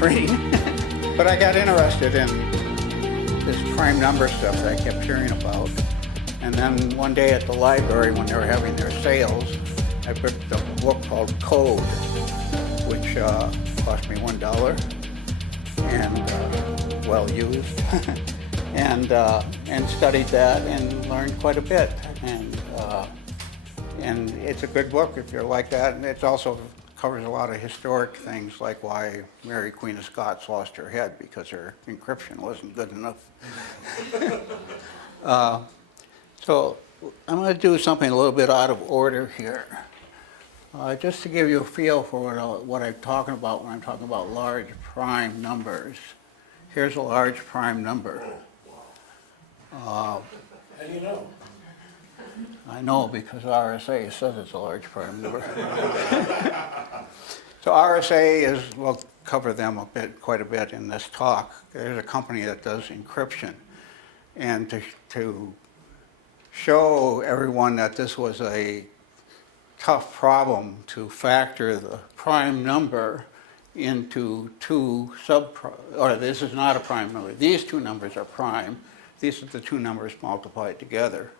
train. But I got interested in this prime number stuff that I kept hearing about. And then one day at the library when they were having their sales, I picked up a book called Code, which cost me $1 and well used. and studied that and learned quite a bit. And it's a good book if you're like that. And it also covers a lot of historic things like why Mary Queen of Scots lost her head because her encryption wasn't good enough. So I'm going to do something a little bit out of order here. Just to give you a feel for what I'm talking about when I'm talking about large prime numbers. Here's a large prime number. How do you know? I know because RSA says it's a large prime number. So RSA is, we'll cover them quite a bit in this talk. There's a company that does encryption. And to show everyone that this was a tough problem to factor the prime number into two or this is not a prime number. These two numbers are prime. These are the two numbers multiplied together.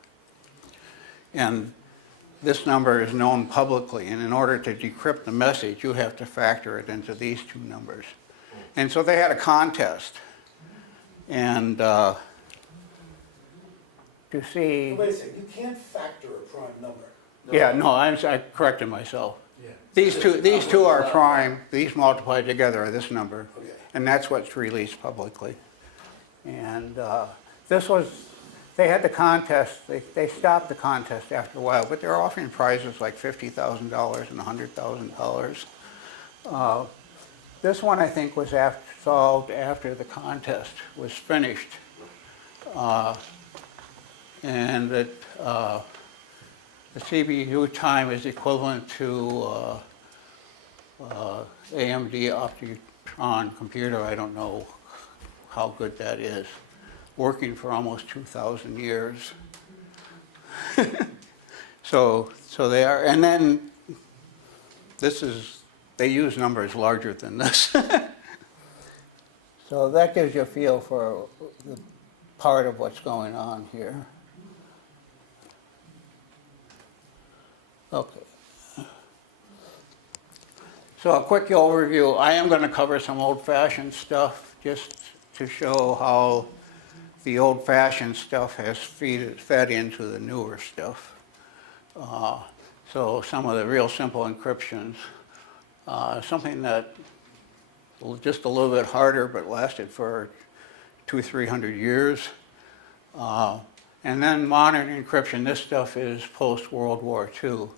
And this number is known publicly, and in order to decrypt the message, you have to factor it into these two numbers. And so they had a contest. And to see... Wait a second, you can't factor a prime number. Yeah, no, I corrected myself. Yeah. These two are prime. These multiplied together are this number. Okay. And that's what's released publicly. And this was, they had the contest. They stopped the contest after a while, but they were offering prizes like $50,000 and $100,000. This one, I think, was solved after the contest was finished. And that the CPU time is equivalent to AMD Optron computer. I don't know how good that is. Working for almost 2,000 years. So they are, and then they use numbers larger than this. So that gives you a feel for the part of what's going on here. Okay. So a quick overview. I am going to cover some old-fashioned stuff just to show how the old-fashioned stuff has fed into the newer stuff. So some of the real simple encryptions. Something that just a little bit harder but lasted for 200-300 years. And then modern encryption. This stuff is post-World War II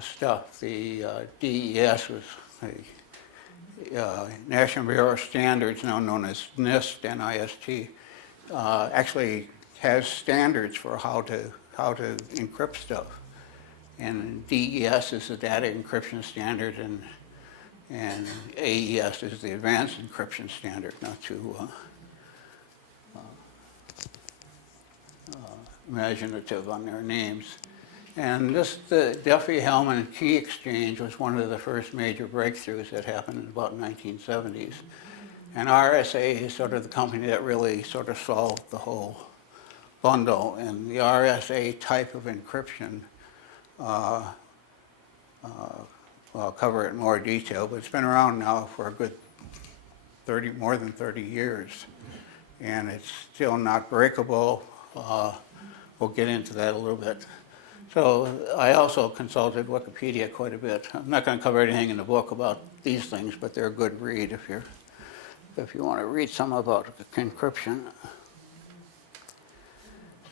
stuff. The DES was the National Bureau of Standards, now known as NIST, N-I-S-T, actually has standards for how to encrypt stuff. And DES is the data encryption standard, and AES is the advanced encryption standard, not too imaginative on their names. And the Diffie-Hellman Key Exchange was one of the first major breakthroughs that happened in about 1970s. And RSA is sort of the company that really sort of solved the whole bundle. And the RSA type of encryption, well, I'll cover it in more detail, but it's been around now for a good more than 30 years. And it's still not breakable. We'll get into that a little bit. So I also consulted Wikipedia quite a bit. I'm not going to cover anything in the book about these things, but they're a good read if you want to read some about encryption.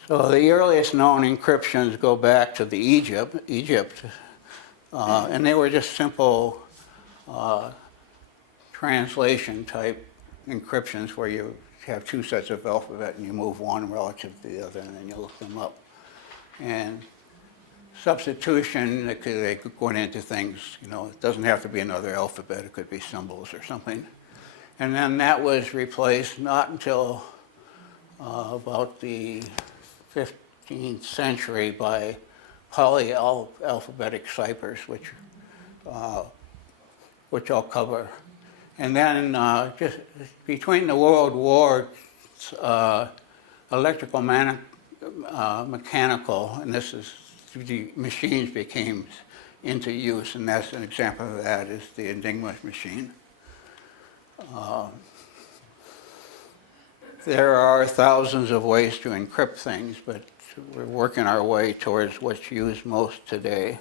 So the earliest known encryptions go back to Egypt, and they were just simple translation type encryptions where you have two sets of alphabet and you move one relative to the other and then you look them up. And substitution, they could go into things, it doesn't have to be another alphabet, it could be symbols or something. And then that was replaced not until about the 15th century by polyalphabetic ciphers, which I'll cover. And then just between the World Wars, electrical mechanical, and this is the machines became into use, and that's an example of that is the Enigma Machine. There are thousands of ways to encrypt things, but we're working our way towards what's used most today.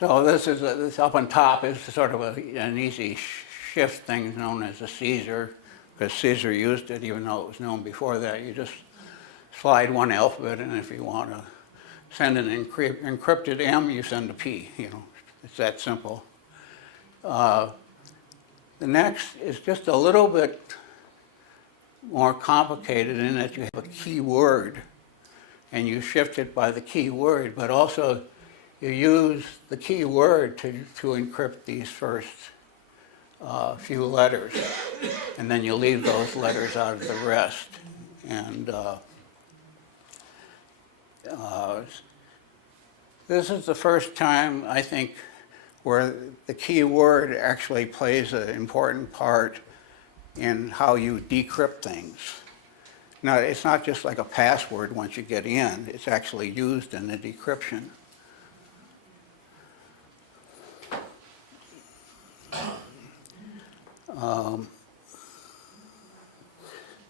So this up on top is sort of an easy shift thing known as a Caesar, because Caesar used it even though it was known before that. You just slide one alphabet, and if you want to send an encrypted M, you send a P. You know, it's that simple. The next is just a little bit more complicated in that you have a key word, and you shift it by the key word, but also you use the key word to encrypt these first few letters, and then you leave those letters out of the rest. And this is the first time, I think, where the key word actually plays an important part in how you decrypt things. Now, it's not just like a password once you get in, it's actually used in the decryption.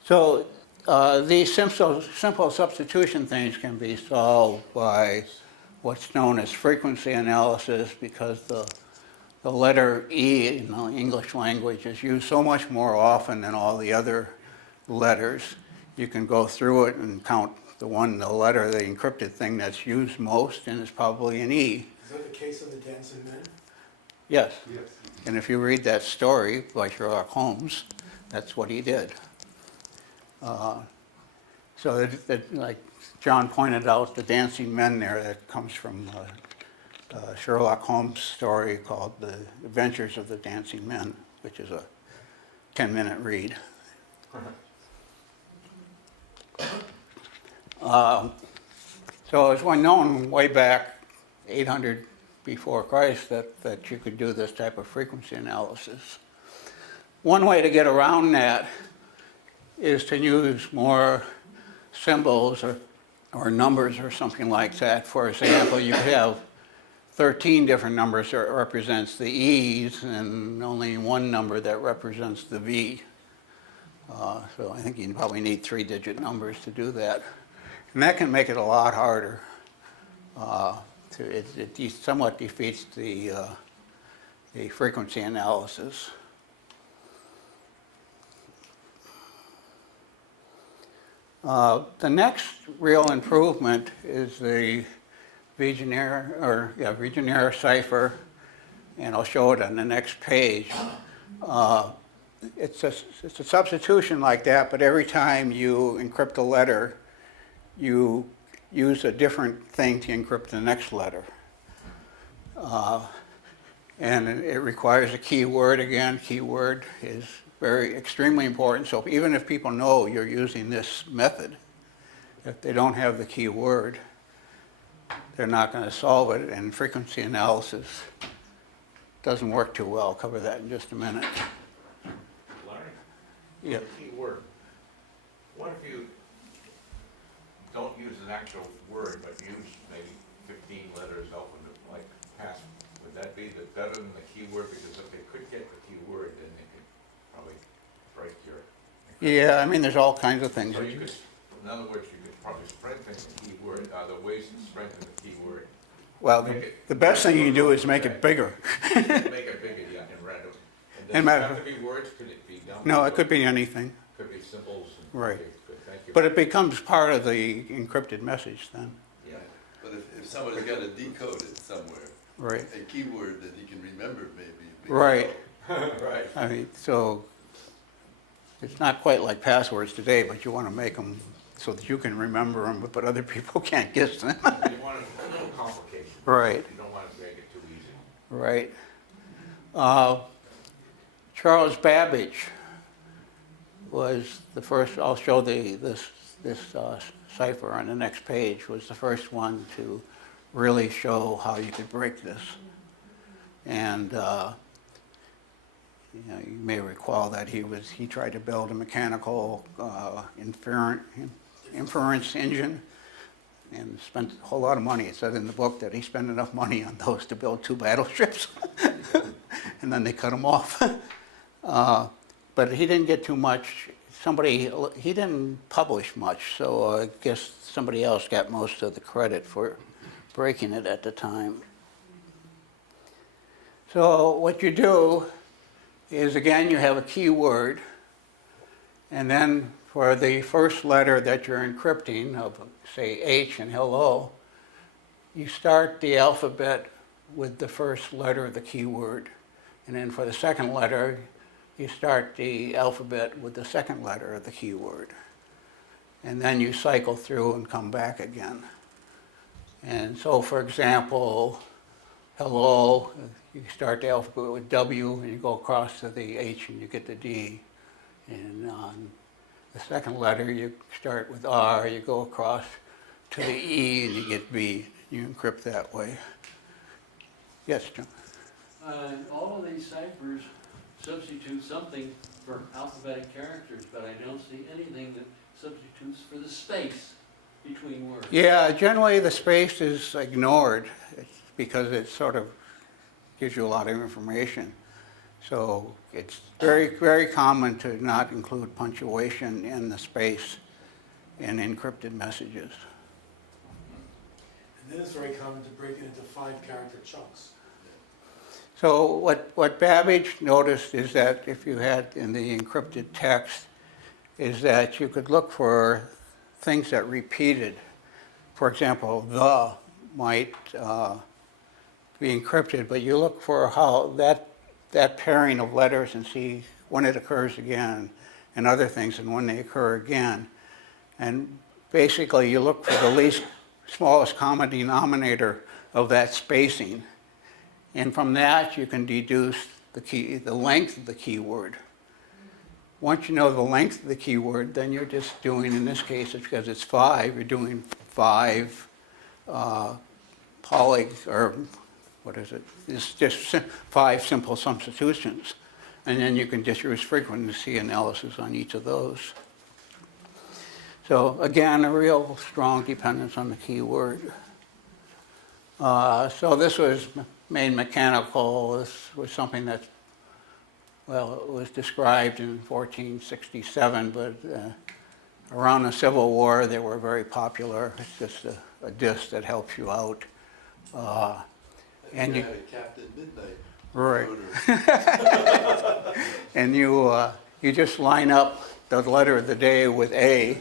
So these simple substitution things can be solved by what's known as frequency analysis, because the letter E in the English language is used so much more often than all the other letters. You can go through it and count the letter, the encrypted thing that's used most, and it's probably an E. Is that the case of the dancing men? Yes. Yes. And if you read that story by Sherlock Holmes, that's what he did. So like John pointed out, the dancing men there, that comes from a Sherlock Holmes story called The Adventures of the Dancing Men, which is a 10-minute read. So it's known way back 800 before Christ that you could do this type of frequency analysis. One way to get around that is to use more symbols or numbers or something like that. For example, you could have 13 different numbers that represents the E's and only one number that represents the V. So I think you probably need 3-digit numbers to do that. And that can make it a lot harder. It somewhat defeats the frequency analysis. The next real improvement is the Vigenère cipher, and I'll show it on the next page. It's a substitution like that, but every time you encrypt a letter, you use a different thing to encrypt the next letter. And it requires a keyword again. Keyword is extremely important. So even if people know you're using this method, if they don't have the keyword, they're not going to solve it. And frequency analysis doesn't work too well. I'll cover that in just a minute. Larry? Yeah. Keyword. What if you don't use an actual word, but use maybe 15 letters like pass? Would that be better than the keyword? Because if they could get the keyword, then they could probably break your. Yeah, I mean, there's all kinds of things. So you could, in other words, you could probably strengthen the keyword. The ways to strengthen the keyword. Well, the best thing you can do is make it bigger. Make it bigger, yeah, and random. And does it have to be words? Could it be numbers? No, it could be anything. Could be symbols. Right. Okay, good, thank you. But it becomes part of the encrypted message then. Yeah. But if somebody's got to decode it somewhere, Right. a keyword that he can remember maybe. Right. Right. I mean, so it's not quite like passwords today, but you want to make them so that you can remember them, but other people can't guess them. You want it a little complicated. Right. You don't want to make it too easy. Right. Charles Babbage was the first. I'll show this cipher on the next page. Was the first one to really show how you could break this. And you know, you may recall that he tried to build a mechanical inference engine and spent a whole lot of money. It said in the book that he spent enough money on those to build 2 battleships, and then they cut him off. But he didn't get too much. He didn't publish much, so I guess somebody else got most of the credit for breaking it at the time. So what you do is, again, you have a keyword, and then for the first letter that you're encrypting, of say H and hello, you start the alphabet with the first letter of the keyword. And then for the second letter, you start the alphabet with the second letter of the keyword. And then you cycle through and come back again. And so, for example, hello, you start the alphabet with W and you go across to the H and you get the D. And on the second letter, you start with R, you go across to the E and you get B. You encrypt that way. Yes, John? All of these ciphers substitute something for alphabetic characters, but I don't see anything that substitutes for the space between words. Yeah, generally the space is ignored because it sort of gives you a lot of information. So it's very, very common to not include punctuation in the space in encrypted messages. And then it's very common to break it into 5-character chunks. So what Babbage noticed is that if you had in the encrypted text, is that you could look for things that repeated. For example, the might be encrypted, but you look for how that pairing of letters and see when it occurs again and other things and when they occur again. And basically you look for the smallest common denominator of that spacing. And from that you can deduce the length of the keyword. Once you know the length of the keyword, then you're just doing, in this case, it's because it's 5, you're doing 5 It's just 5 simple substitutions. And then you can just use frequency analysis on each of those. So again, a real strong dependence on the keyword. So this was made mechanical. This was something that, well, it was described in 1467, but around the Civil War, they were very popular. It's just a disc that helps you out. And you had a Captain Midnight. right, Motor. and you just line up the letter of the day with A,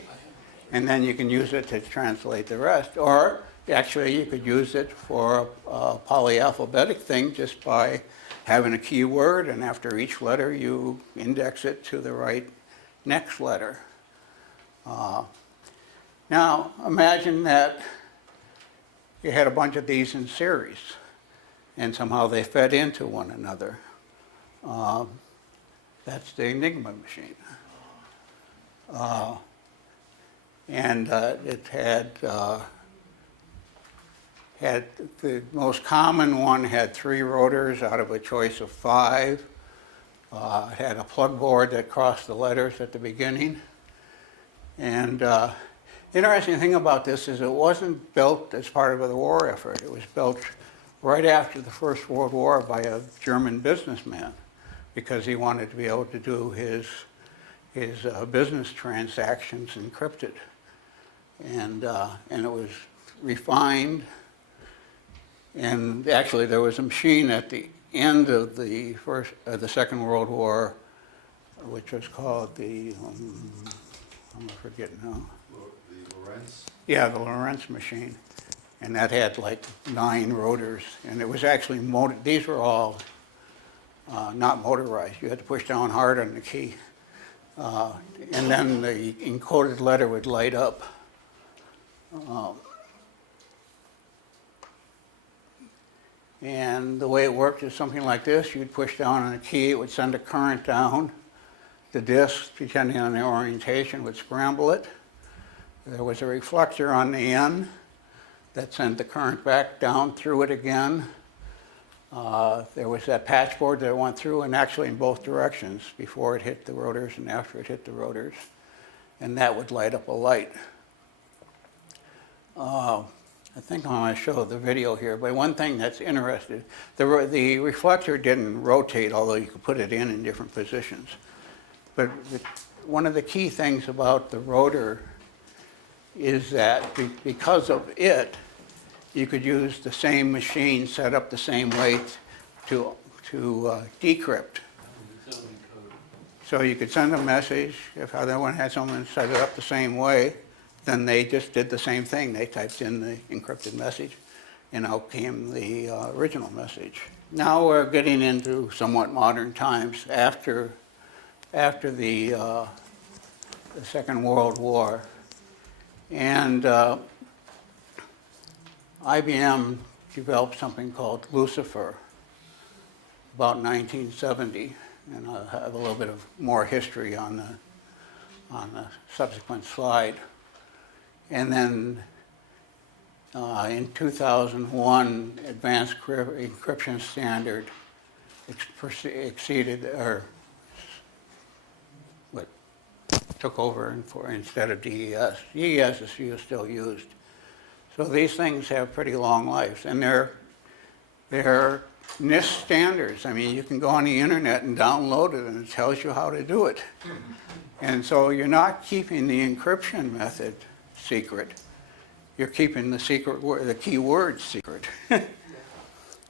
and then you can use it to translate the rest. Or actually, you could use it for a polyalphabetic thing just by having a keyword, and after each letter, you index it to the right next letter. Now, imagine that you had a bunch of these in series, and somehow they fed into one another. That's the Enigma Machine. And it had the most common one had 3 rotors out of a choice of 5. It had a plug board that crossed the letters at the beginning. And the interesting thing about this is it wasn't built as part of the war effort. It was built right after the First World War by a German businessman because he wanted to be able to do his business transactions encrypted. And it was refined. And actually, there was a machine at the end of the Second World War, which was called the I'm forgetting now. The Lorenz? Yeah, the Lorenz Machine, and that had like 9 rotors, and it was actually these were all not motorized. You had to push down hard on the key, and then the encoded letter would light up. And the way it worked is something like this. You'd push down on a key, it would send a current down. The disk, depending on the orientation, would scramble it. There was a reflector on the end that sent the current back down through it again. There was that patchboard that went through and actually in both directions before it hit the rotors and after it hit the rotors. And that would light up a light. I think I'm going to show the video here, but one thing that's interesting, the reflector didn't rotate, although you could put it in different positions. But one of the key things about the rotor is that because of it, you could use the same machine set up the same way to decrypt. So you could send a message, if other one had someone set it up the same way, then they just did the same thing. They typed in the encrypted message, and out came the original message. Now we're getting into somewhat modern times after the Second World War. And IBM developed something called Lucifer about 1970, and I'll have a little bit of more history on the subsequent slide. And then in 2001, advanced encryption standard exceeded, or took over instead of DES. DES is still used. So these things have pretty long lives, and they're NIST standards. I mean, you can go on the internet and download it, and it tells you how to do it. And so you're not keeping the encryption method secret. You're keeping the secret word, the keyword secret.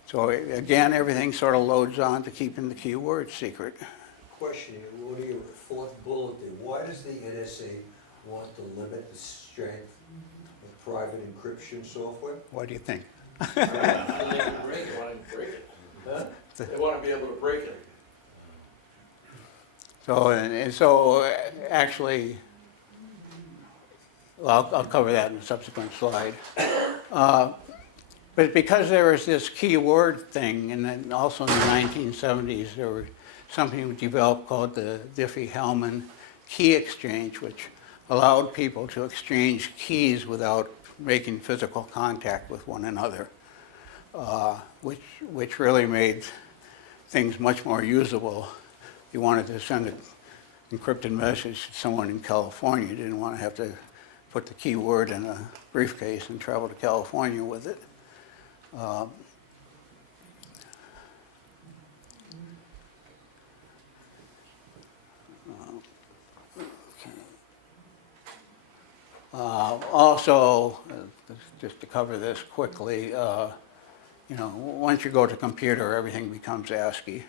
So again, everything sort of loads on to keeping the keyword secret. Question, what are your fourth bullet there? Why does the NSA want to limit the strength of private encryption software? What do you think? They can break it, want to break it. Huh? They want to be able to break it. So, and so actually, well, I'll cover that in a subsequent slide. But because there was this keyword thing, and then also in the 1970s, there was something developed called the Diffie-Hellman Key Exchange, which allowed people to exchange keys without making physical contact with one another, which really made things much more usable. You wanted to send an encrypted message to someone in California, you didn't want to have to put the keyword in a briefcase and travel to California with it. Also, just to cover this quickly, you know, once you go to computer, everything becomes ASCII.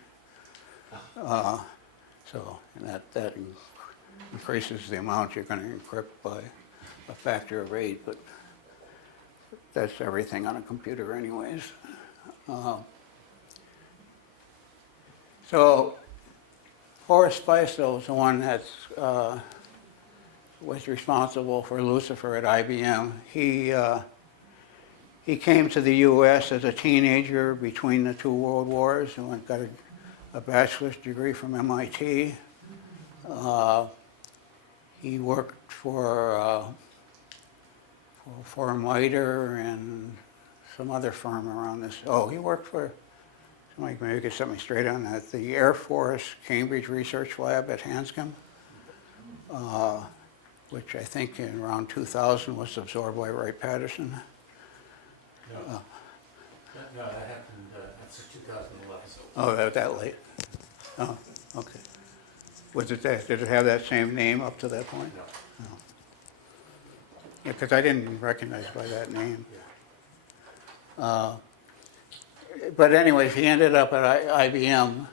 So, and that increases the amount you're going to encrypt by a factor of 8, but that's everything on a computer anyways. So Horace Feistel is the one that's was responsible for Lucifer at IBM. He came to the U.S. as a teenager between the two world wars and got a bachelor's degree from MIT. He worked for MITRE and some other firm around this. Oh, he worked for, somebody maybe get something straight on that, the Air Force Cambridge Research Lab at Hanscom, which I think in around 2000 was absorbed by Wright-Patterson. No, that happened after 2011. Oh, that late? Oh, okay. Was it that, did it have that same name up to that point? No. No. Yeah, because I didn't recognize by that name. But anyways, he ended up at IBM,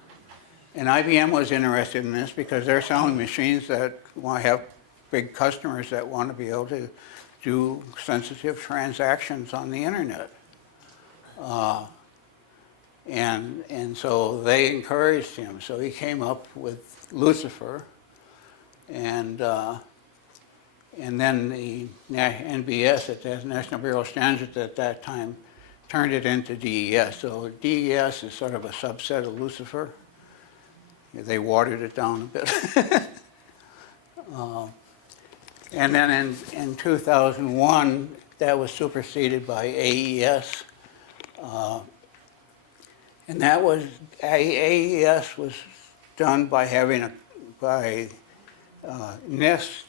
and IBM was interested in this because they're selling machines that want to have big customers that want to be able to do sensitive transactions on the internet. And so they encouraged him. So he came up with Lucifer, and then the NBS, at the National Bureau of Standards at that time, turned it into DES. So DES is sort of a subset of Lucifer. They watered it down a bit. And then in 2001, that was superseded by AES. And that was, AES was done by having NIST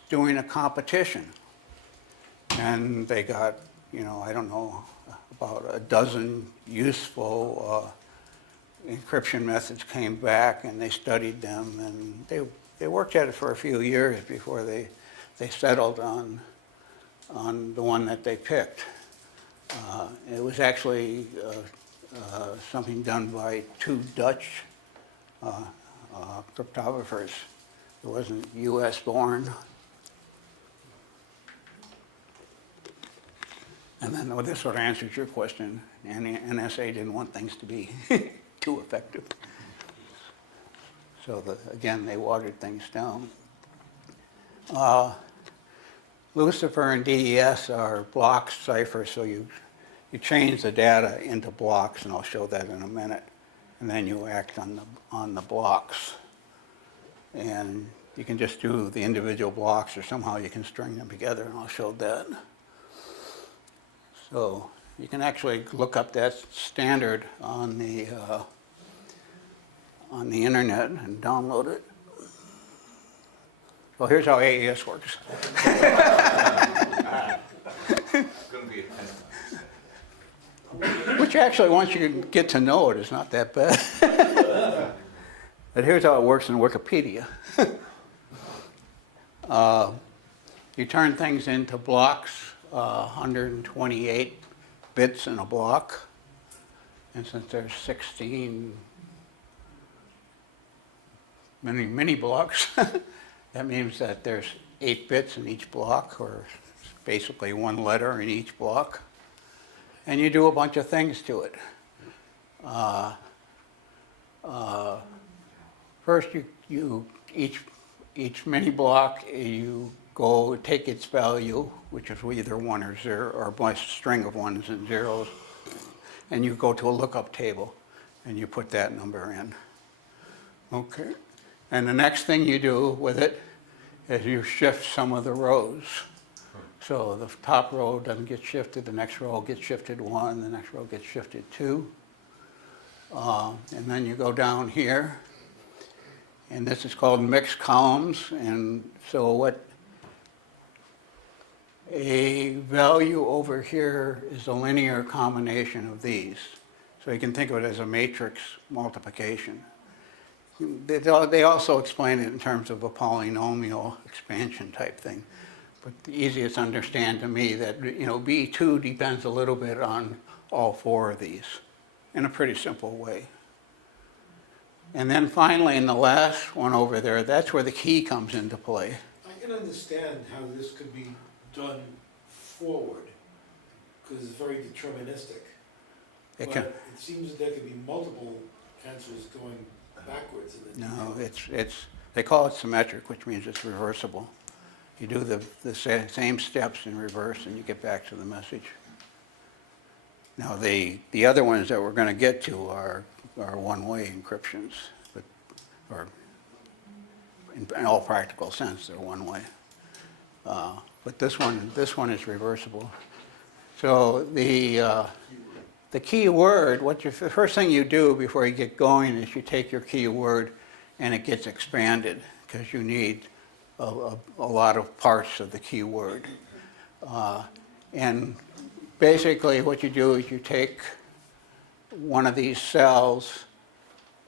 doing a competition. And they got, I don't know, about a dozen useful encryption methods came back, and they studied them, and they worked at it for a few years before they settled on the one that they picked. It was actually something done by two Dutch cryptographers. It wasn't US born. And then this sort of answers your question. And the NSA didn't want things to be too effective. So again, they watered things down. Lucifer and DES are block ciphers, so you change the data into blocks, and I'll show that in a minute. And then you act on the blocks. And you can just do the individual blocks, or somehow you can string them together, and I'll show that. So you can actually look up that standard on the internet and download it. Well, here's how AES works. It's gonna be a 10. Which actually, once you get to know it, is not that bad. But here's how it works in Wikipedia. You turn things into blocks, 128 bits in a block. And since there's 16 mini blocks, that means that there's 8 bits in each block, or basically one letter in each block. And you do a bunch of things to it. First, each mini block, you go take its value, which is either 1 or 0, or a string of 1s and 0s, and you go to a lookup table, and you put that number in. Okay. And the next thing you do with it is you shift some of the rows. So the top row doesn't get shifted, the next row gets shifted 1, the next row gets shifted 2. And then you go down here, and this is called mixed columns. And so what a value over here is a linear combination of these. So you can think of it as a matrix multiplication. They also explain it in terms of a polynomial expansion type thing. But the easiest to understand to me that, B2 depends a little bit on all 4 of these in a pretty simple way. And then finally, in the last one over there, that's where the key comes into play. I can understand how this could be done forward, because it's very deterministic. It But can, it seems that there could be multiple answers going backwards in the no, detail. they call it symmetric, which means it's reversible. You do the same steps in reverse, and you get back to the message. Now, the other ones that we're going to get to are one-way encryptions, or in all practical sense, they're one-way. But this one is reversible. So the key word, the first thing you do before you get going is you take your key word and it gets expanded, because you need a lot of parts of the key word. And basically what you do is you take one of these cells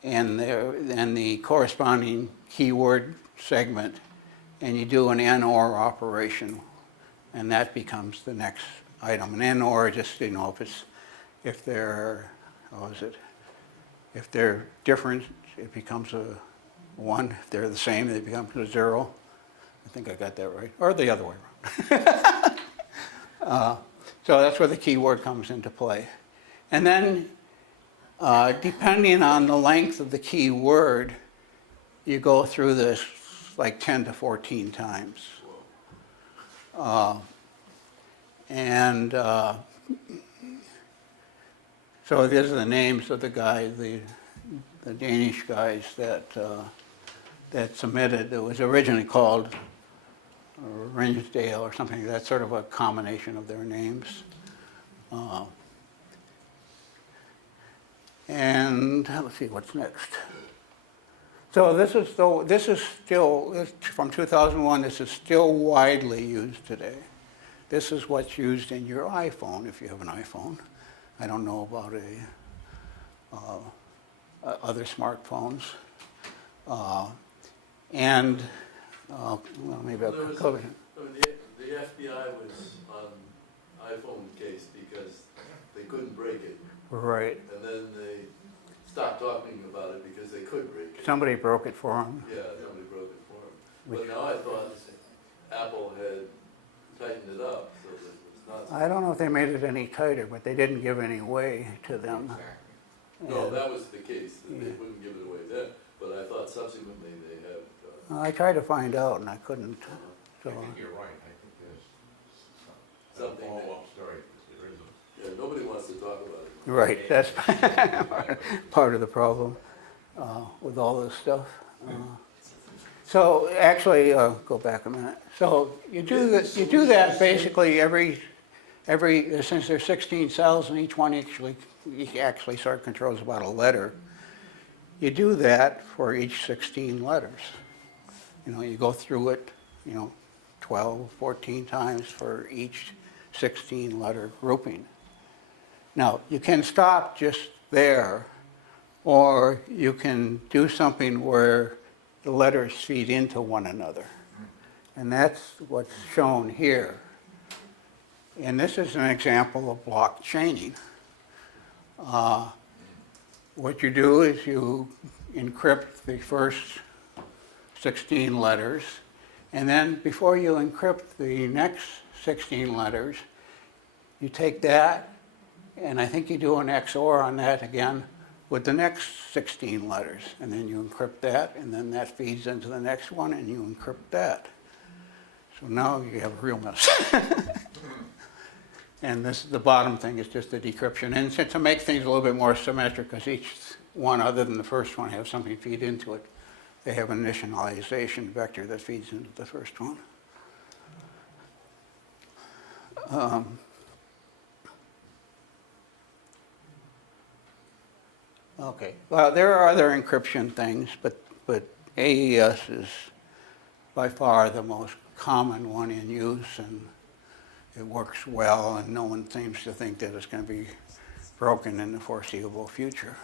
and the corresponding keyword segment, and you do an AND/OR operation, and that becomes the next item. An AND/OR, just if they're different, it becomes a 1. If they're the same, they become a 0. I think I got that right, or the other way around. So that's where the keyword comes into play. And then, depending on the length of the keyword, you go through this like 10 to 14 times. So these are the names of the guys, the Danish guys that submitted. It was originally called Rinsdale or something. That's sort of a combination of their names. And let's see what's next. So this is still, from 2001, this is still widely used today. This is what's used in your iPhone, if you have an iPhone. I don't know about other smartphones. Well, maybe I'll cover it. The FBI was on iPhone case because they couldn't break it, Right. and then they stopped talking about it because they could break it. Somebody broke it for them. Yeah, somebody broke it for them. But now I thought Apple had tightened it up, so that it's not. I don't know if they made it any tighter, but they didn't give any way to them. No, And that was the case, that they Yeah. wouldn't give it away then, but I thought subsequently they have, I tried to find out and I couldn't. I So, think you're right, I think there's Something a that- follow-up story, there isn't. yeah, nobody wants to talk about it. right, that's part of the problem with all this stuff. So actually, go back a minute. So you do that basically every since there's 16 cells and each one actually sort of controls about a letter. You do that for each 16 letters. You know, you go through it, 12, 14 times for each 16 letter grouping. Now, you can stop just there, or you can do something where the letters feed into one another. And that's what's shown here. And this is an example of block chaining. What you do is you encrypt the first 16 letters, and then before you encrypt the next 16 letters, you take that, and I think you do an XOR on that again with the next 16 letters, and then you encrypt that, and then that feeds into the next one, and you encrypt that. So now you have a real mess. And the bottom thing is just the decryption. And to make things a little bit more symmetric, because each one, other than the first one, have something feed into it, they have an initialization vector that feeds into the first one. Okay, well, there are other encryption things, but AES is by far the most common one in use, and it works well, and no one seems to think that it's going to be broken in the foreseeable future.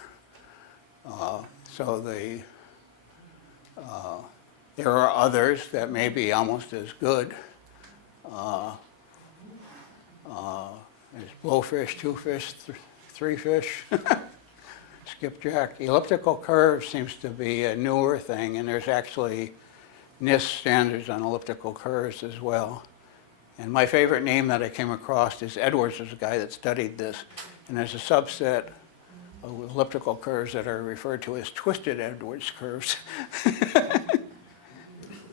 There are others that may be almost as good. There's blowfish, two fish, three fish, skipjack. Elliptical curve seems to be a newer thing, and there's actually NIST standards on elliptical curves as well. And my favorite name that I came across is Edwards, is a guy that studied this. And there's a subset of elliptical curves that are referred to as twisted Edwards curves.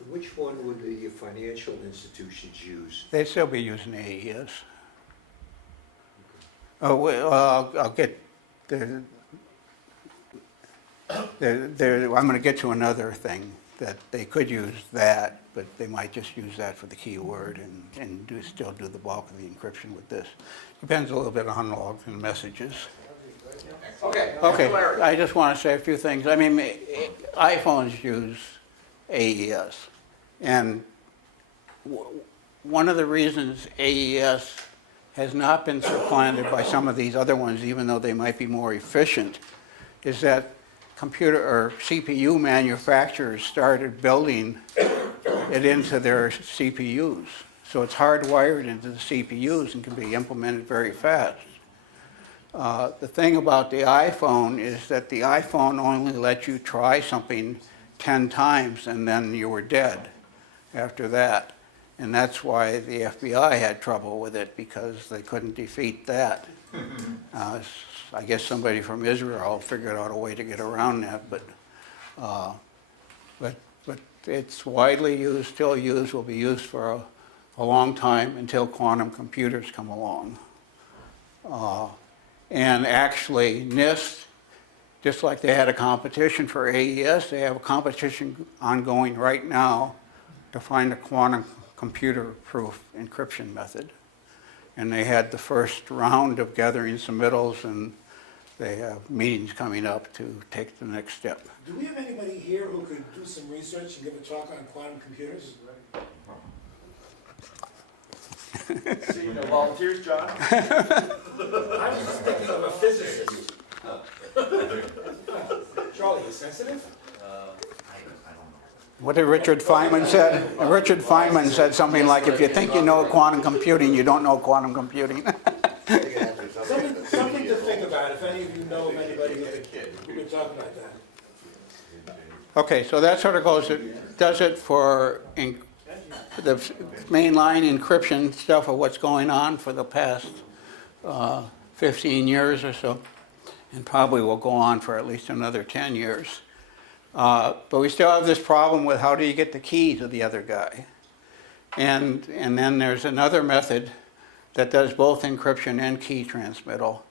Which one would the financial institutions use? They'd still be using AES. I'll get I'm going to get to another thing that they could use that, but they might just use that for the keyword and still do the bulk of the encryption with this. Depends a little bit on logs and messages. Okay. Okay, I just want to say a few things. I mean, iPhones use AES, and one of the reasons AES has not been supplanted by some of these other ones, even though they might be more efficient, is that computer or CPU manufacturers started building it into their CPUs. So it's hardwired into the CPUs and can be implemented very fast. The thing about the iPhone is that the iPhone only lets you try something 10 times and then you were dead after that. And that's why the FBI had trouble with it, because they couldn't defeat that. I guess somebody from Israel figured out a way to get around that, but it's widely used, still used, will be used for a long time until quantum computers come along. And actually, NIST, just like they had a competition for AES, they have a competition ongoing right now to find a quantum computer-proof encryption method. And they had the first round of gathering submittals, and they have meetings coming up to take the next step. Do we have anybody here who could do some research and give a talk on quantum computers? See, no volunteers, John? I was just thinking of a physicist. Charlie, you sensitive? What did Richard Feynman said? Richard Feynman said something like, if you think you know quantum computing, you don't know quantum computing. Something to think about, if any of you know of anybody who could talk about that. Okay, so that sort of does it for the mainline encryption stuff of what's going on for the past 15 years or so, and probably will go on for at least another 10 years. But we still have this problem with how do you get the key to the other guy? And then there's another method that does both encryption and key transmittal,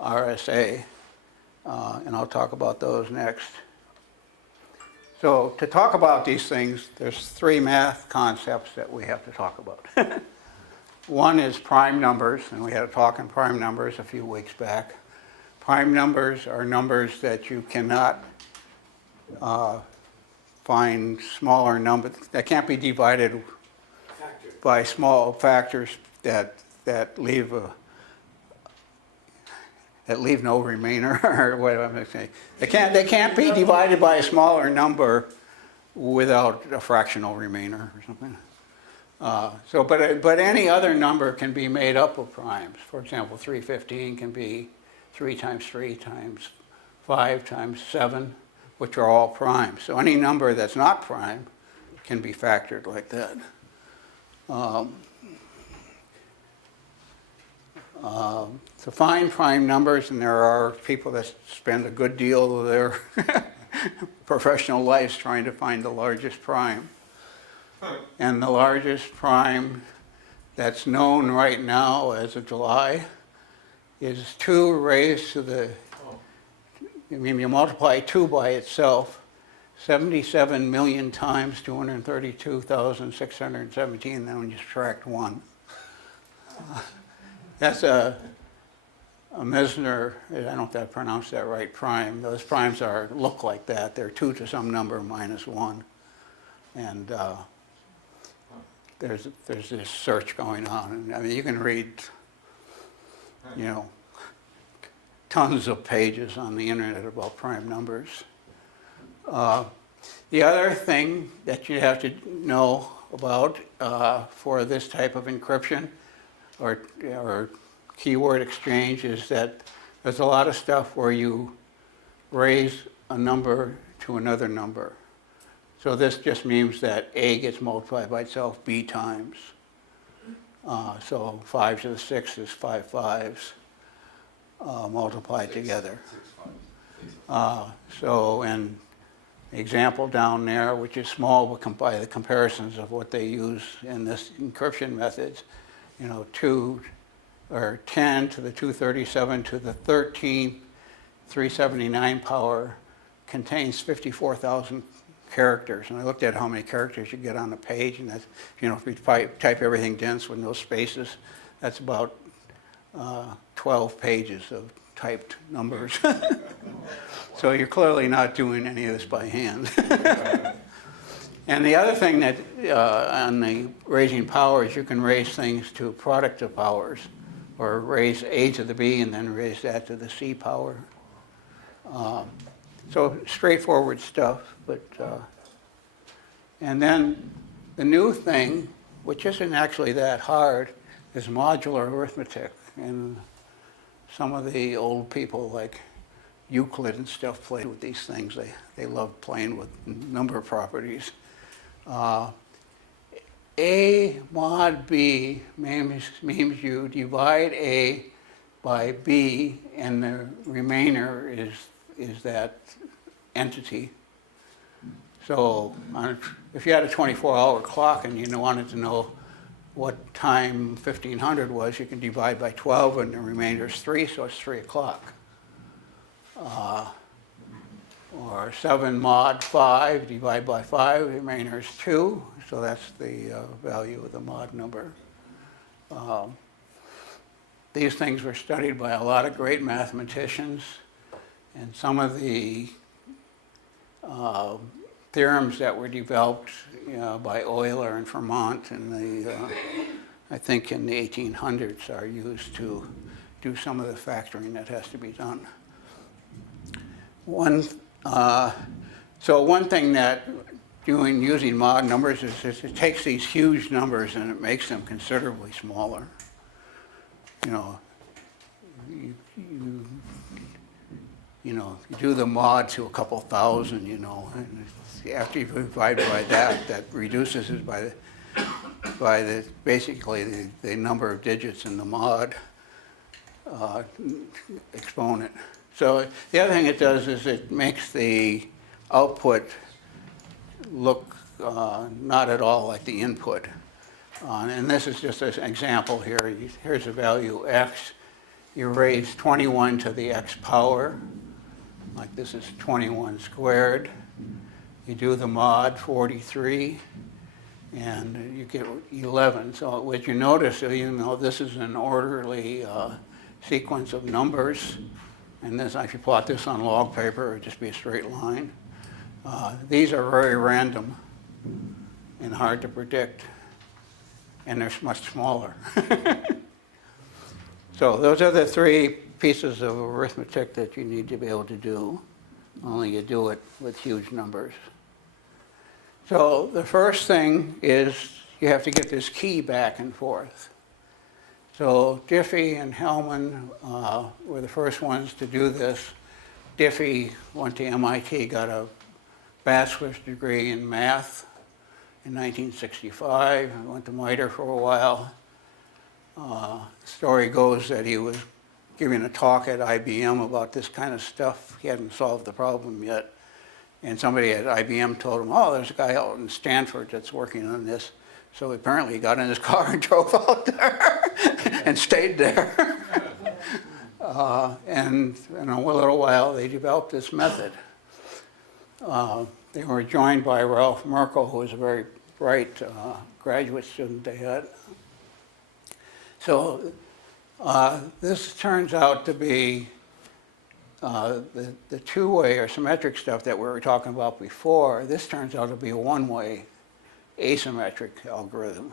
RSA, and I'll talk about those next. So to talk about these things, there's three math concepts that we have to talk about. One is prime numbers, and we had a talk on prime numbers a few weeks back. Prime numbers are numbers that you cannot find smaller numbers, that can't be divided by small factors that leave no remainder, or what am I saying? They can't be divided by a smaller number without a fractional remainder or something. But any other number can be made up of primes. For example, 315 can be 3 times 3 times 5 times 7, which are all primes. So any number that's not prime can be factored like that. To find prime numbers, and there are people that spend a good deal of their professional lives trying to find the largest prime. And the largest prime that's known right now as of July is 2 raised to the, I mean, you multiply 2 by itself, 77 million times 232,617, then when you subtract 1. That's a Mesner, I don't know if I pronounced that right, prime. Those primes look like that. They're 2 to some number minus 1. And there's this search going on. And, I mean, you can read, tons of pages on the internet about prime numbers. The other thing that you have to know about for this type of encryption or keyword exchange is that there's a lot of stuff where you raise a number to another number. So this just means that A gets multiplied by itself B times. So 5 to the 6 is 5 5s multiplied together. So and the example down there, which is small but by the comparisons of what they use in this encryption methods, 2 or 10 to the 237 to the 13th 379 power contains 54,000 characters. And I looked at how many characters you get on a page, and that's, if you type everything dense with no spaces, that's about 12 pages of typed numbers. So you're clearly not doing any of this by hand. And the other thing that on the raising powers, you can raise things to product of powers, or raise A to the B and then raise that to the C power. So straightforward stuff, but and then the new thing, which isn't actually that hard, is modular arithmetic. And some of the old people like Euclid and stuff played with these things. They love playing with number properties. A mod B means you divide A by B, and the remainder is that entity. So if you had a 24-hour clock and you wanted to know what time 1500 was, you can divide by 12, and the remainder is 3, so it's 3 o'clock. Or 7 mod 5, divide by 5, the remainder is 2, so that's the value of the mod number. these things were studied by a lot of great mathematicians, and some of the theorems that were developed by Euler and Fermat in the, I think in the 1800s are used to do some of the factoring that has to be done. So one thing that using mod numbers is it takes these huge numbers and it makes them considerably smaller. You do the mod to a couple thousand, and after you divide by that reduces it by basically the number of digits in the mod exponent. So the other thing it does is it makes the output look not at all like the input. And this is just an example here. Here's a value x. You raise 21 to the x power, like this is 21 squared. You do the mod 43, and you get 11. So what you notice, even though this is an orderly sequence of numbers, and this, if you plot this on log paper, it would just be a straight line. These are very random and hard to predict, and they're much smaller. So those are the three pieces of arithmetic that you need to be able to do, only you do it with huge numbers. So the first thing is you have to get this key back and forth. So Diffie and Hellman were the first ones to do this. Diffie went to MIT, got a bachelor's degree in math in 1965. I went to MITRE for a while. The story goes that he was giving a talk at IBM about this kind of stuff. He hadn't solved the problem yet. And somebody at IBM told him, oh, there's a guy out in Stanford that's working on this. So apparently he got in his car and drove out there and stayed there. And in a little while, they developed this method. They were joined by Ralph Merkle, who was a very bright graduate student they had. So this turns out to be the two-way or symmetric stuff that we were talking about before. This turns out to be a one-way asymmetric algorithm.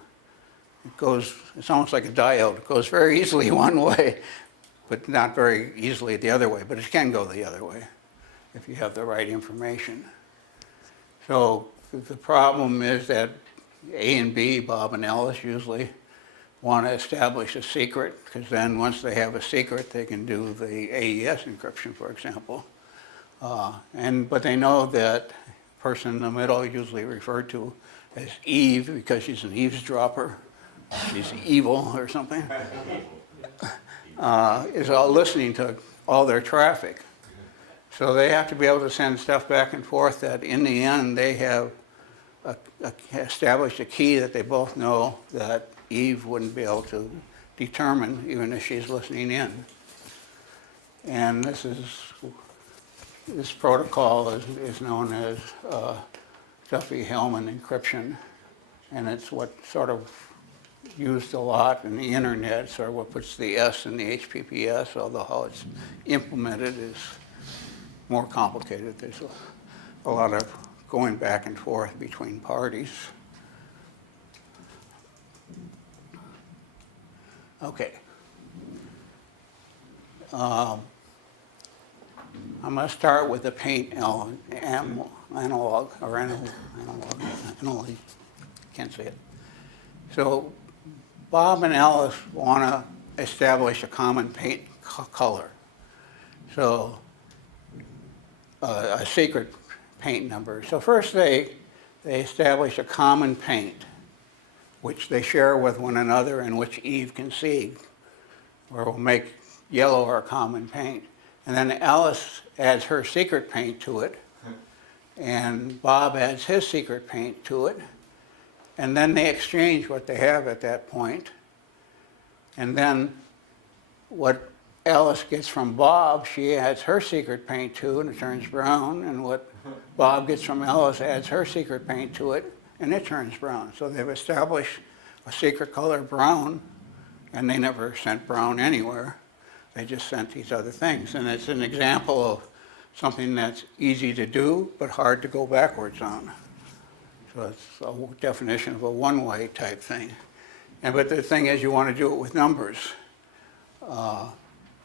It's almost like a diode. It goes very easily one way, but not very easily the other way. But it can go the other way if you have the right information. So the problem is that A and B, Bob and Alice, usually want to establish a secret, because then once they have a secret, they can do the AES encryption, for example. But they know that the person in the middle, usually referred to as Eve, because she's an eavesdropper, she's evil or something, is all listening to all their traffic. So they have to be able to send stuff back and forth that in the end they have established a key that they both know that Eve wouldn't be able to determine even if she's listening in. And this protocol is known as Diffie-Hellman encryption, and it's what sort of used a lot in the internet, sort of what puts the S in the HPPS, although how it's implemented is more complicated. There's a lot of going back and forth between parties. Okay. I'm going to start with the paint analog, can't say it. So Bob and Alice want to establish a common paint color. So a secret paint number. So first they establish a common paint, which they share with one another and which Eve can see, or will make yellow our common paint. And then Alice adds her secret paint to it, and Bob adds his secret paint to it, and then they exchange what they have at that point. And then what Alice gets from Bob, she adds her secret paint to, and it turns brown, and what Bob gets from Alice adds her secret paint to it, and it turns brown. So they've established a secret color brown and they never sent Brown anywhere. They just sent these other things. And it's an example of something that's easy to do, but hard to go backwards on. So it's a definition of a one-way type thing. But the thing is, you want to do it with numbers.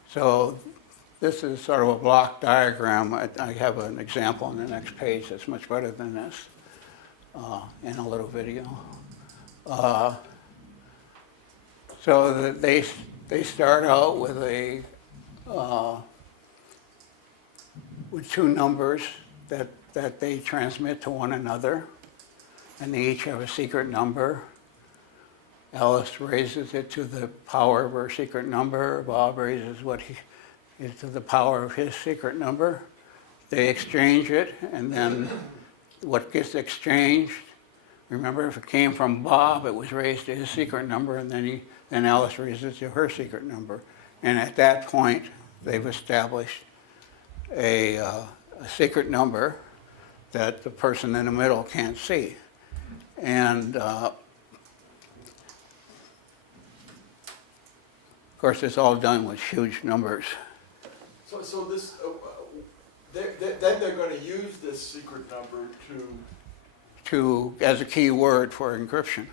So this is sort of a block diagram. I have an example on the next page that's much better than this in a little video. So they start out with with two numbers that they transmit to one another, and they each have a secret number. Alice raises it to the power of her secret number. Bob raises it to the power of his secret number. They exchange it, and then what gets exchanged, remember, if it came from Bob, it was raised to his secret number, and then Alice raises it to her secret number. And at that point, they've established a secret number that the person in the middle can't see. And of course, it's all done with huge numbers. So this, then they're gonna use this secret number As a key word for encryption.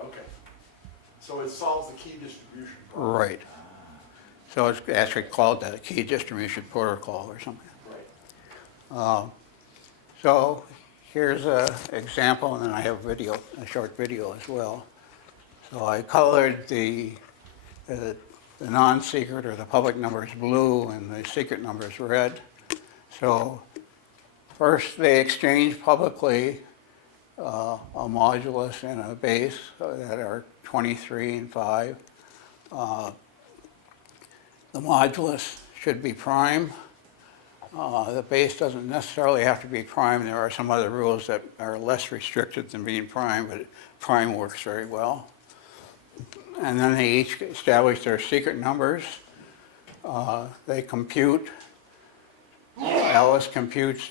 okay. So it solves the key distribution problem. Right. So it's actually called that, a key distribution protocol or something. Right. So here's an example, and then I have a short video as well. So I colored the non-secret or the public numbers blue and the secret numbers red. So first they exchange publicly a modulus and a base that are 23 and 5. The modulus should be prime. The base doesn't necessarily have to be prime. There are some other rules that are less restricted than being prime, but prime works very well. And then they each establish their secret numbers. They compute. Alice computes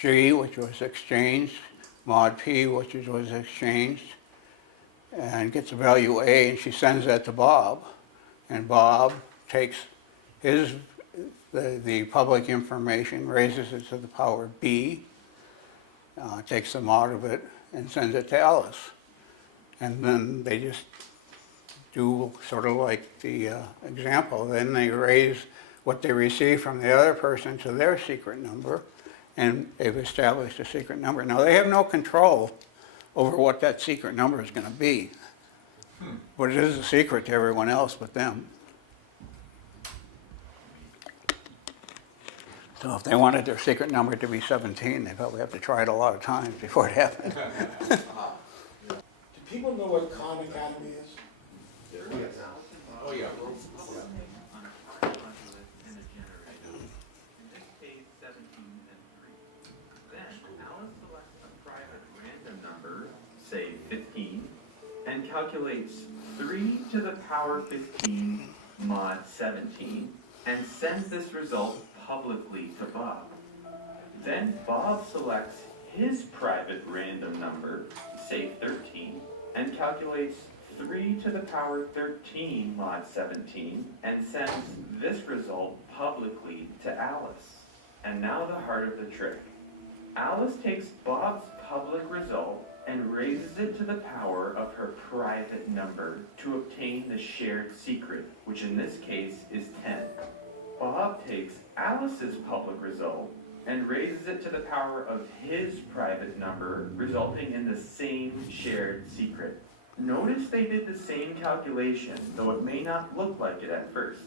G, which was exchanged, mod P, which was exchanged, and gets a value A, and she sends that to Bob. And Bob takes the public information, raises it to the power B, takes the mod of it, and sends it to Alice. And then they just do sort of like the example. Then they raise what they receive from the other person to their secret number, and they've established a secret number. Now, they have no control over what that secret number is going to be, but it is a secret to everyone else but them. So if they wanted their secret number to be 17, they probably have to try it a lot of times before it happened. Do people know what Khan Academy is? Oh, yeah. Say 15, and calculates 3 to the power 15 mod 17, and sends this result publicly to Bob. Then Bob selects his private random number, say 13, and calculates 3 to the power 13 mod 17, and sends this result publicly to Alice. And now the heart of the trick. Alice takes Bob's public result and raises it to the power of her private number to obtain the shared secret, which in this case is 10. Bob takes Alice's public result and raises it to the power of his private number, resulting in the same shared secret. Notice they did the same calculation, though it may not look like it at first.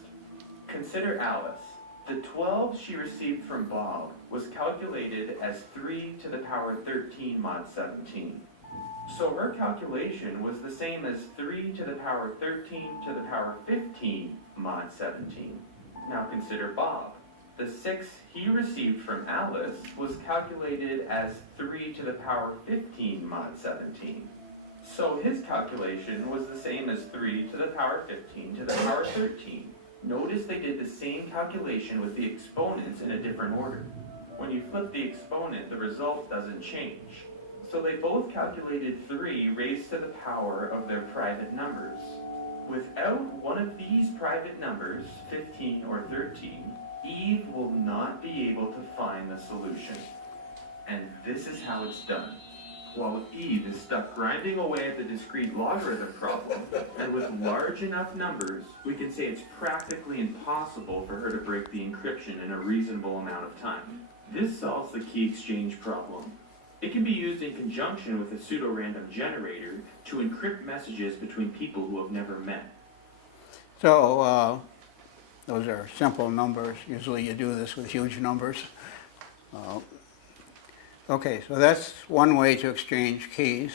Consider Alice. The 12 she received from Bob was calculated as 3 to the power 13 mod 17. So her calculation was the same as 3 to the power 13 to the power 15 mod 17. Now consider Bob. The 6 he received from Alice was calculated as 3 to the power 15 mod 17. So his calculation was the same as 3 to the power 15 to the power 13. Notice they did the same calculation with the exponents in a different order. When you flip the exponent, the result doesn't change. So they both calculated 3 raised to the power of their private numbers. Without one of these private numbers, 15 or 13, Eve will not be able to find the solution. And this is how it's done. While Eve is stuck grinding away at the discrete logarithm problem, and with large enough numbers, we can say it's practically impossible for her to break the encryption in a reasonable amount of time. This solves the key exchange problem. It can be used in conjunction with a pseudo-random generator to encrypt messages between people who have never met. So those are simple numbers. Usually you do this with huge numbers. Okay, so that's one way to exchange keys.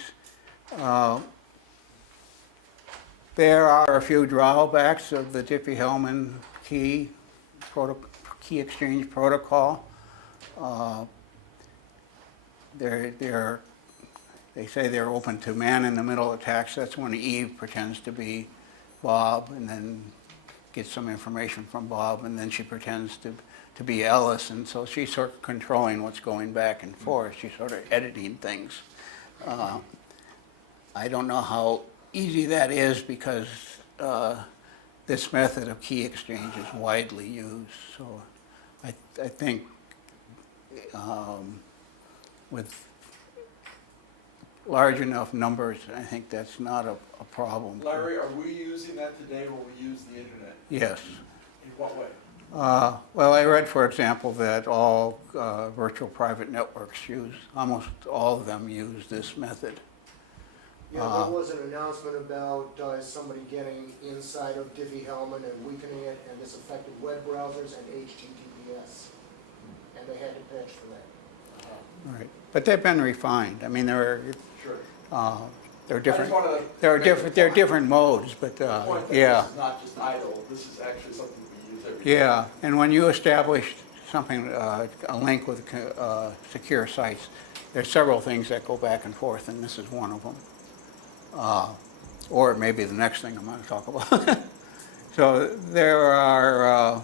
There are a few drawbacks of the Diffie-Hellman key exchange protocol. They say they're open to man-in-the-middle attacks. That's when Eve pretends to be Bob and then gets some information from Bob, and then she pretends to be Alice, and so she's sort of controlling what's going back and forth. She's sort of editing things. I don't know how easy that is because this method of key exchange is widely used. So I think with large enough numbers, I think that's not a problem. Larry, are we using that today when we use the internet? Yes. In what way? Well, I read, for example, that all virtual private networks almost all of them use this method. Yeah, there was an announcement about somebody getting inside of Diffie-Hellman and weakening it, and this affected web browsers and HTTPS, and they had to patch for that. Right, but they've been refined. I mean, there Sure. are different. I just wanted to There are make different. the There are point. different modes, but The point that yeah. This is not just idle, this is actually something we use every day. Yeah, and when you establish something, a link with secure sites, there's several things that go back and forth, and this is one of them. Or it may be the next thing I'm going to talk about. So there are,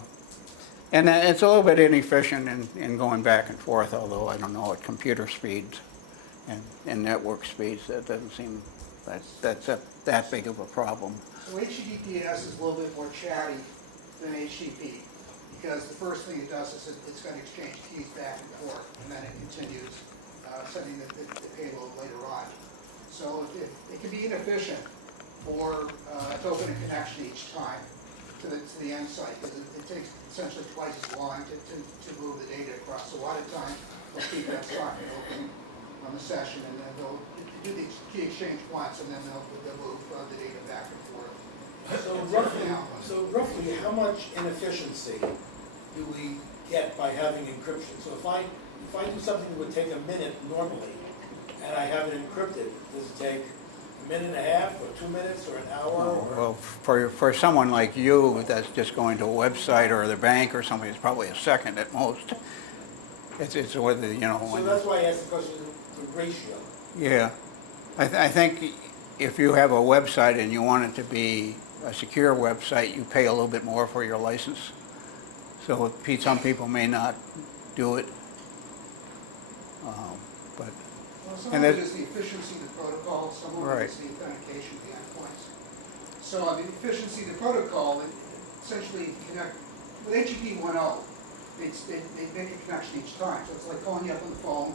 and it's a little bit inefficient in going back and forth, although I don't know, at computer speeds and network speeds, that doesn't seem that's that big of a problem. So HTTPS is a little bit more chatty than HTTP, because the first thing it does is it's going to exchange keys back and forth, and then it continues sending the payload later on. So it can be inefficient for to open a connection each time to the end site, because it takes essentially twice as long to move the data across. So a lot of times they'll keep that socket open on the session, and then they'll do the key exchange once, and then they'll move the data back and forth. So roughly how much inefficiency do we get by having encryption? So if I do something that would take a minute normally, and I have it encrypted, does it take a minute and a half, or 2 minutes, or an hour? Or? Well, for someone like you that's just going to a website or the bank or something, it's probably a second at most. It's whether, you know. So that's why I asked the question, the ratio. Yeah. I think if you have a website and you want it to be a secure website, you pay a little bit more for your license. So some people may not do it. But Well, some And of it that- is the efficiency of the protocol, some of Right. it is the authentication of the endpoints. So on the efficiency of the protocol, it essentially connect, with HTTP 1.0, they make a connection each time. So it's like calling you up on the phone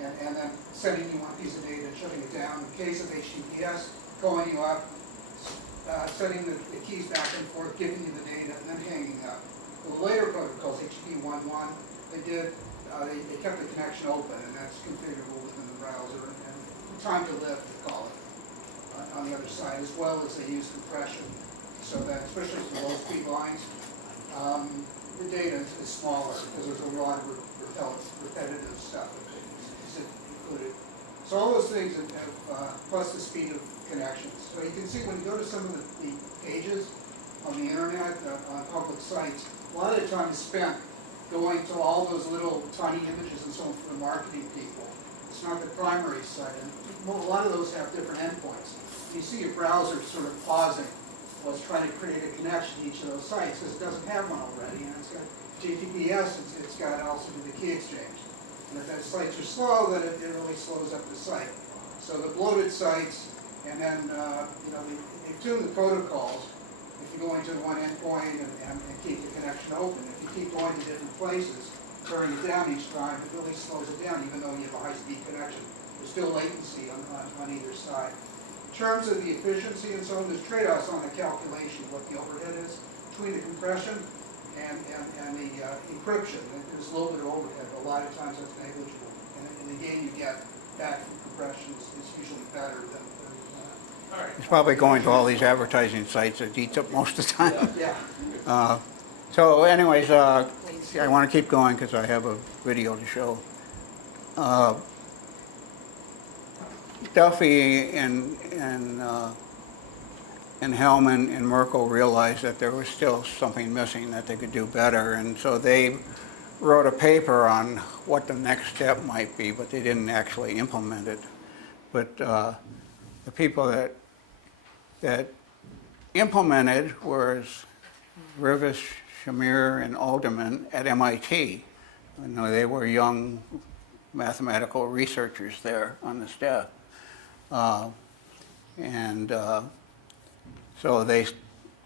and then sending you one piece of data and shutting it down. In the case of HTTPS, calling you up, sending the keys back and forth, giving you the data, and then hanging up. The later protocols, HTTP 1.1, they kept the connection open, and that's configurable within the browser, and time to live, they call it, on the other side, as well as they use compression, so that, especially for low speed lines, the data is smaller, because there's a lot of repetitive stuff that is included. So all those things have, plus the speed of connections. So you can see when you go to some of the pages on the internet, on public sites, a lot of the time is spent going to all those little tiny images and so on for the marketing people. It's not the primary site, and a lot of those have different endpoints. You see your browser sort of pausing while it's trying to create a connection to each of those sites, because it doesn't have one already, and it's got HTTPS, it's got also the key exchange. And if the sites are slow, then it really slows up the site. So the bloated sites, and then they've tune the protocols, if you go into one endpoint and keep the connection open, if you keep going to different places, turning it down each time, it really slows it down, even though you have a high-speed connection. There's still latency on either side. In terms of the efficiency and so on, there's trade-offs on the calculation of what the overhead is between the compression and the encryption. There's a little bit of overhead, but a lot of times that's negligible. And the gain you get back from compression is usually better than It's probably going to all these advertising sites that eats up most of the time. yeah. So anyways, I want to keep going because I have a video to show. Duffy and Hellman and Merkle realized that there was still something missing, that they could do better, and so they wrote a paper on what the next step might be, but they didn't actually implement it. But the people that implemented was Rivas, Shamir, and Alderman at MIT. You know, they were young mathematical researchers there on the staff. So they,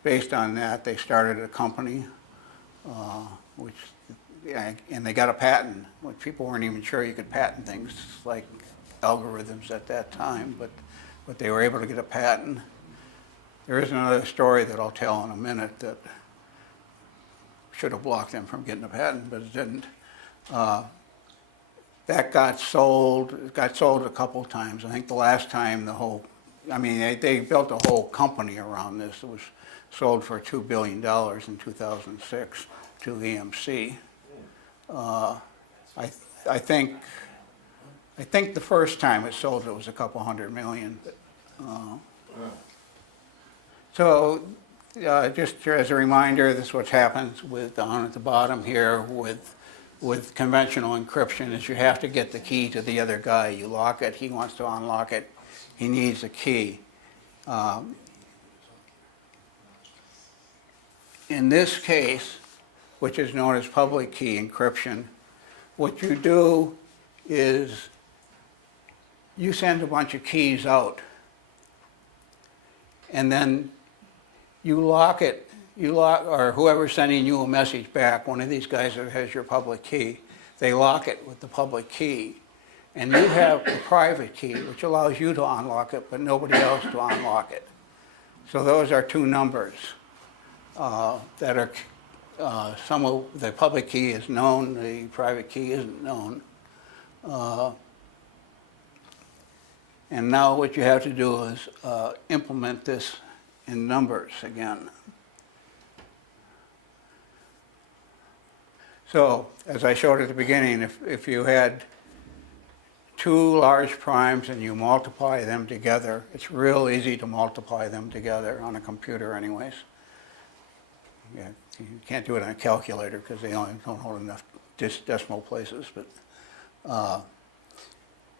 based on that, they started a company, and they got a patent, which people weren't even sure you could patent things like algorithms at that time, but they were able to get a patent. There is another story that I'll tell in a minute that should have blocked them from getting a patent, but it didn't. That got sold. It got sold a couple times. I think the last time they built a whole company around this. It was sold for $2 billion in 2006 to EMC. I think the first time it sold, it was a couple $100 million. So just as a reminder, this is what happens with down at the bottom here with conventional encryption is you have to get the key to the other guy. You lock it, he wants to unlock it, he needs a key. In this case, which is known as public key encryption, what you do is you send a bunch of keys out, and then you lock it. Or whoever's sending you a message back, one of these guys that has your public key, they lock it with the public key. And you have a private key, which allows you to unlock it, but nobody else to unlock it. So those are two numbers that are, some of the public key is known, the private key isn't known. And now what you have to do is implement this in numbers again. So, as I showed at the beginning, if you had two large primes and you multiply them together, it's real easy to multiply them together on a computer anyways. Yeah, you can't do it on a calculator because they don't hold enough decimal places,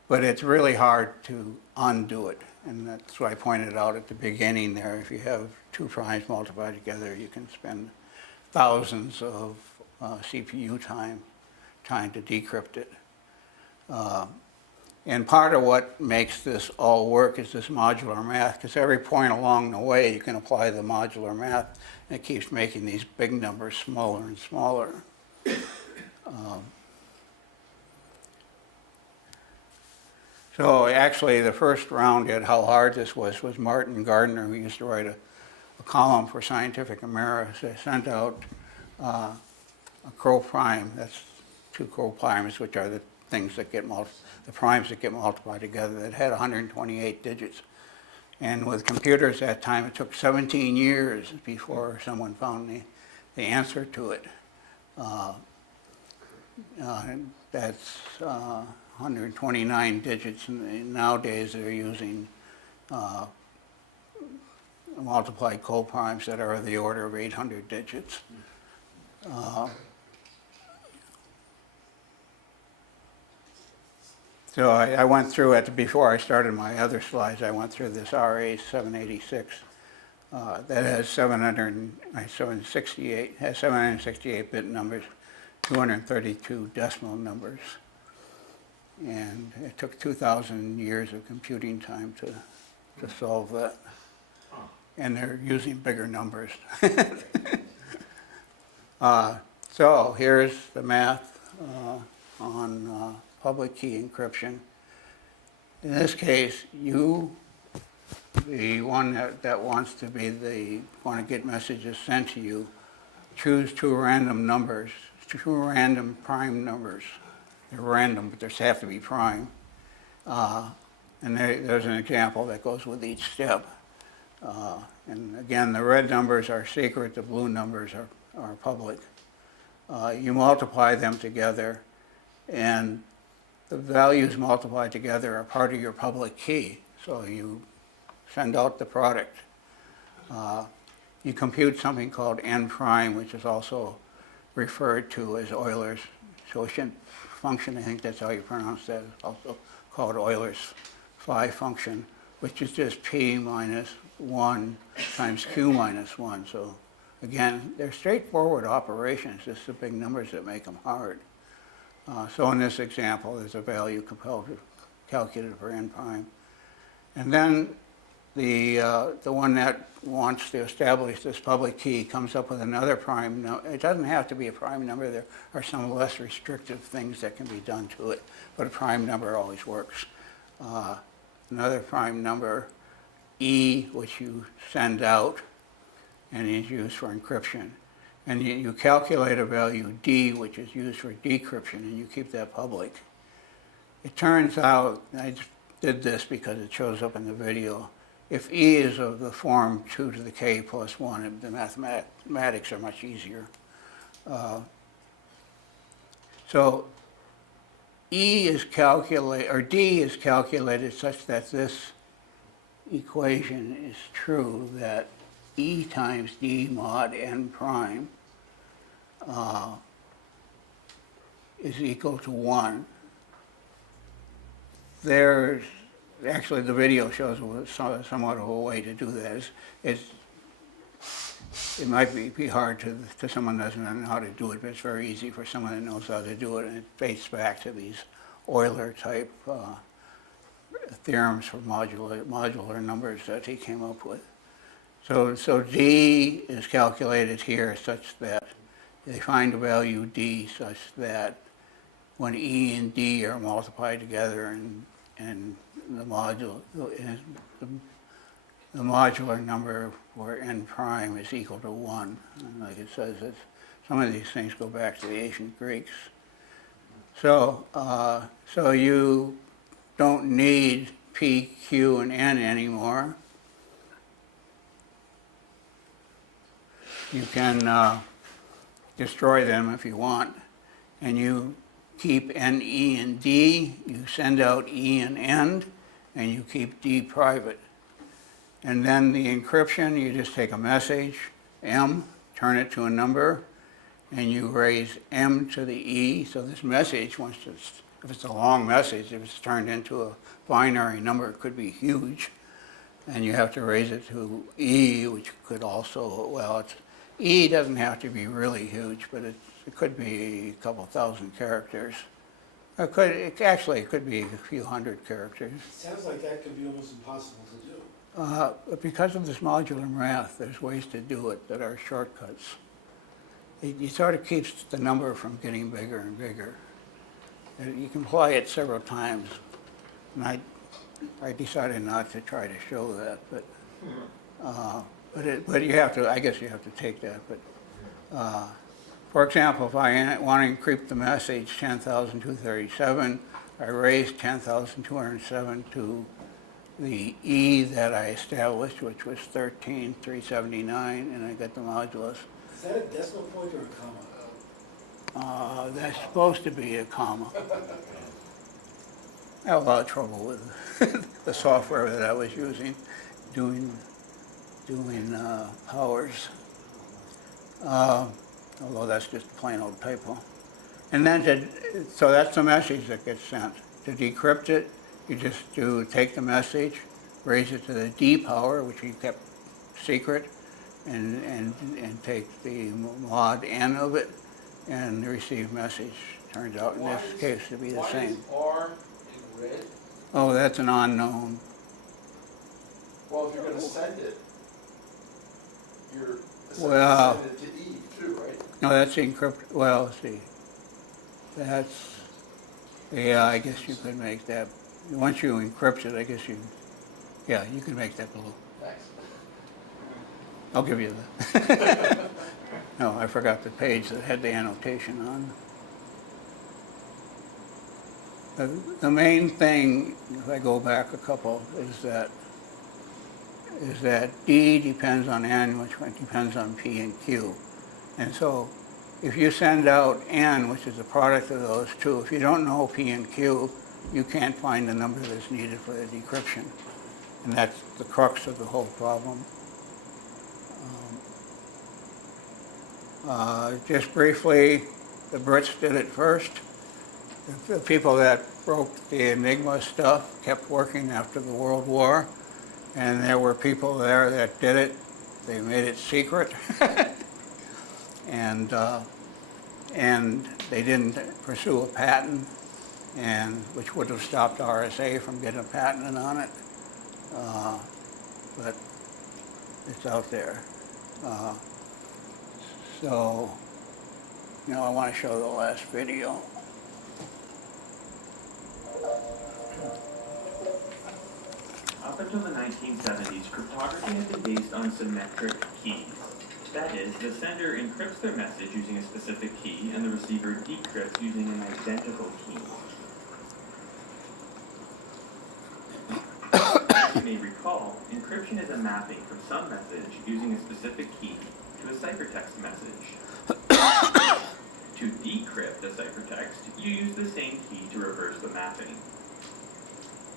but it's really hard to undo it. And that's what I pointed out at the beginning there. If you have two primes multiplied together, you can spend thousands of CPU time trying to decrypt it. And part of what makes this all work is this modular math, because every point along the way you can apply the modular math, and it keeps making these big numbers smaller and smaller. So actually the first round at how hard this was Martin Gardner, who used to write a column for Scientific America. They sent out a crow prime, that's two crow primes, which are the things that get the primes that get multiplied together, that had 128 digits. And with computers at that time, it took 17 years before someone found the answer to it. That's 129 digits, and nowadays they're using multiplied coprimes that are of the order of 800 digits. So I went through it before I started my other slides. I went through this RA 786 that has 768 bit numbers, 232 decimal numbers, and it took 2,000 years of computing time to solve that. and they're using bigger numbers. So here's the math on public key encryption. In this case, you, the one that wants to want to get messages sent to you, choose two random numbers, two random prime numbers. They're random, but they have to be prime. And there's an example that goes with each step. And again, the red numbers are secret, the blue numbers are public. You multiply them together, and the values multiplied together are part of your public key. So you send out the product. You compute something called n prime, which is also referred to as Euler's quotient function. I think that's how you pronounce that. It's also called Euler's phi function, which is just p minus 1 times q minus 1. So again, they're straightforward operations, just the big numbers that make them hard. So in this example, there's a value calculated for n prime. And then the one that wants to establish this public key comes up with another prime number. It doesn't have to be a prime number. There are some less restrictive things that can be done to it, but a prime number always works. Another prime number, E, which you send out and is used for encryption. And you calculate a value D, which is used for decryption, and you keep that public. It turns out, I just did this because it shows up in the video, if E is of the form 2 to the k plus 1, the mathematics are much easier. So E is calculated, or D is calculated such that this equation is true, that E times D mod n prime is equal to 1. There's, actually the video shows somewhat of a way to do that. It might be hard to someone who doesn't know how to do it, but it's very easy for someone that knows how to do it, and it dates back to these Euler type theorems for modular numbers that he came up with. So D is calculated here such that they find a value D such that when E and D are multiplied together and the modular number for n prime is equal to 1. And like it says, some of these things go back to the ancient Greeks. So you don't need P, Q, and N anymore. You can destroy them if you want, and you keep N, E, and D. You send out E and N, and you keep D private. And then the encryption, you just take a message, M, turn it to a number, and you raise M to the E. So this message, if it's a long message, if it's turned into a binary number, it could be huge. And you have to raise it to E, which could also, well, E doesn't have to be really huge, but it could be a couple thousand characters. It could be a few hundred characters. Sounds like that could be almost impossible to do. But because of this modular math, there's ways to do it that are shortcuts. It sort of keeps the number from getting bigger and bigger. And you can apply it several times. And I decided not to try to show that, but you have to, I guess you have to take that. But for example, if I want to encrypt the message 10,237, I raise 10,207 to the E that I established, which was 13,379, and I get the modulus. Is that a decimal point or a comma? That's supposed to be a comma. I had a lot of trouble with the software that I was using, doing powers. Although that's just a plain old typo. And then so that's the message that gets sent. To decrypt it, you just take the message, raise it to the D power, which you kept secret, and take the mod n of it, and the received message turns out in this case to be the same. Why is R in red? Oh, that's an unknown. Well, if you're gonna send it, you're Well- essentially sending it to Eve too, right? No, that's encrypted, well, let's see. That's, yeah, I guess you could make that, once you encrypt it, I guess you, yeah, you can make that blue. Thanks. I'll give you that. No, I forgot the page that had the annotation on. The main thing, if I go back a couple, is that D depends on N, which depends on P and Q. And so if you send out N, which is the product of those two, if you don't know P and Q, you can't find the number that's needed for the decryption. And that's the crux of the whole problem. Just briefly, the Brits did it first. The people that broke the Enigma stuff kept working after the World War, and there were people there that did it. They made it secret, and they didn't pursue a patent, and which would have stopped RSA from getting a patent on it. But it's out there. So, now I want to show the last video. Up until the 1970s, cryptography had been based on symmetric keys. That is, the sender encrypts their message using a specific key, and the receiver decrypts using an identical key. As you may recall, encryption is a mapping from some message using a specific key to a ciphertext message. To decrypt the ciphertext, you use the same key to reverse the mapping.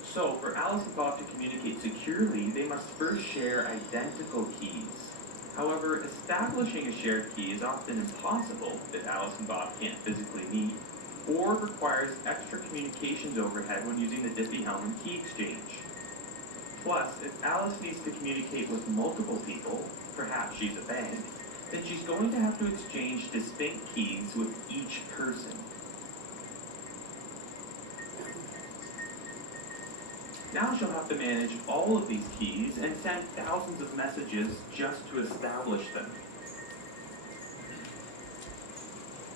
So, for Alice and Bob to communicate securely, they must first share identical keys. However, establishing a shared key is often impossible if Alice and Bob can't physically meet, or requires extra communications overhead when using the Diffie-Hellman Key Exchange. Plus, if Alice needs to communicate with multiple people, perhaps she's a band, then she's going to have to exchange distinct keys with each person. Now she'll have to manage all of these keys and send thousands of messages just to establish them.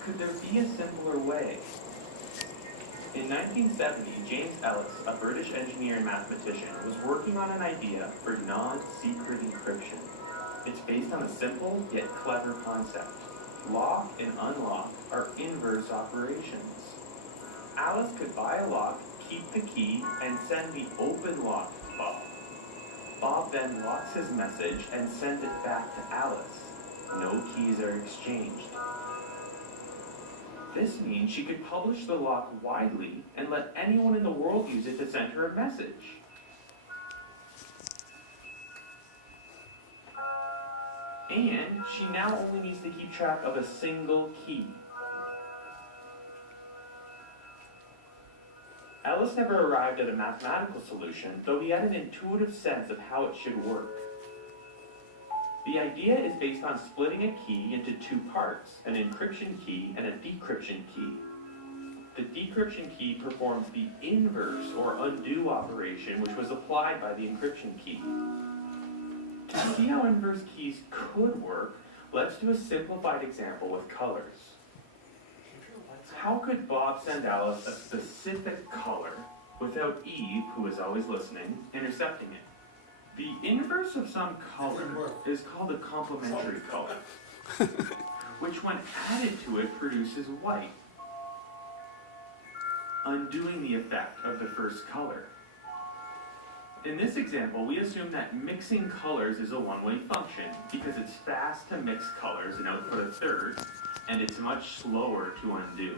Could there be a simpler way? In 1970, James Ellis, a British engineer and mathematician, was working on an idea for non-secret encryption. It's based on a simple yet clever concept. Lock and unlock are inverse operations. Alice could buy a lock, keep the key, and send the open lock to Bob. Bob then locks his message and sends it back to Alice. No keys are exchanged. This means she could publish the lock widely and let anyone in the world use it to send her a message. And she now only needs to keep track of a single key. Ellis never arrived at a mathematical solution, though he had an intuitive sense of how it should work. The idea is based on splitting a key into two parts, an encryption key and a decryption key. The decryption key performs the inverse or undo operation which was applied by the encryption key. To see how inverse keys could work, let's do a simplified example with colors. How could Bob send Alice a specific color without Eve, who is always listening, intercepting it? The inverse of some color is called a complementary color, which when added to it produces white, undoing the effect of the first color. In this example, we assume that mixing colors is a one-way function because it's fast to mix colors and output a third, and it's much slower to undo.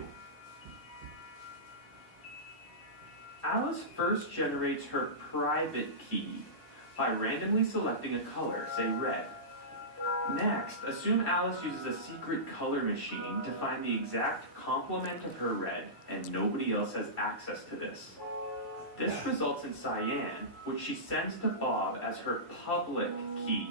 Alice first generates her private key by randomly selecting a color, say red. Next, assume Alice uses a secret color machine to find the exact complement of her red, and nobody else has access to this. This results in cyan, which she sends to Bob as her public key.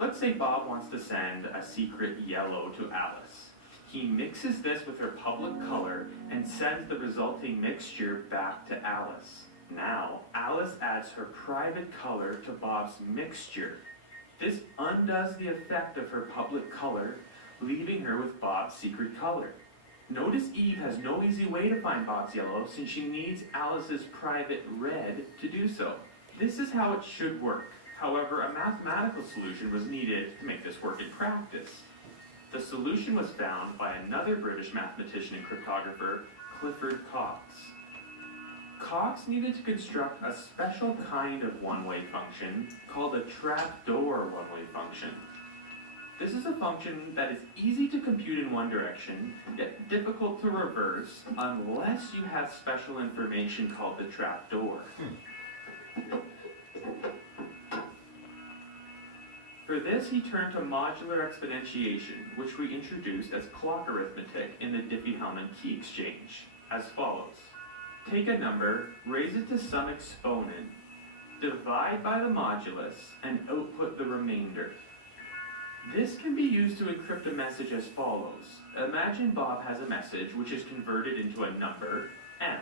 Let's say Bob wants to send a secret yellow to Alice. He mixes this with her public color and sends the resulting mixture back to Alice. Now, Alice adds her private color to Bob's mixture. This undoes the effect of her public color, leaving her with Bob's secret color. Notice Eve has no easy way to find Bob's yellow since she needs Alice's private red to do so. This is how it should work. However, a mathematical solution was needed to make this work in practice. The solution was found by another British mathematician and cryptographer, Clifford Cox. Cox needed to construct a special kind of one-way function called a trapdoor one-way function. This is a function that is easy to compute in one direction, yet difficult to reverse unless you have special information called the trapdoor. For this, he turned to modular exponentiation, which we introduced as clock arithmetic in the Diffie-Hellman Key Exchange, as follows. Take a number, raise it to some exponent, divide by the modulus, and output the remainder. This can be used to encrypt a message as follows. Imagine Bob has a message which is converted into a number, m.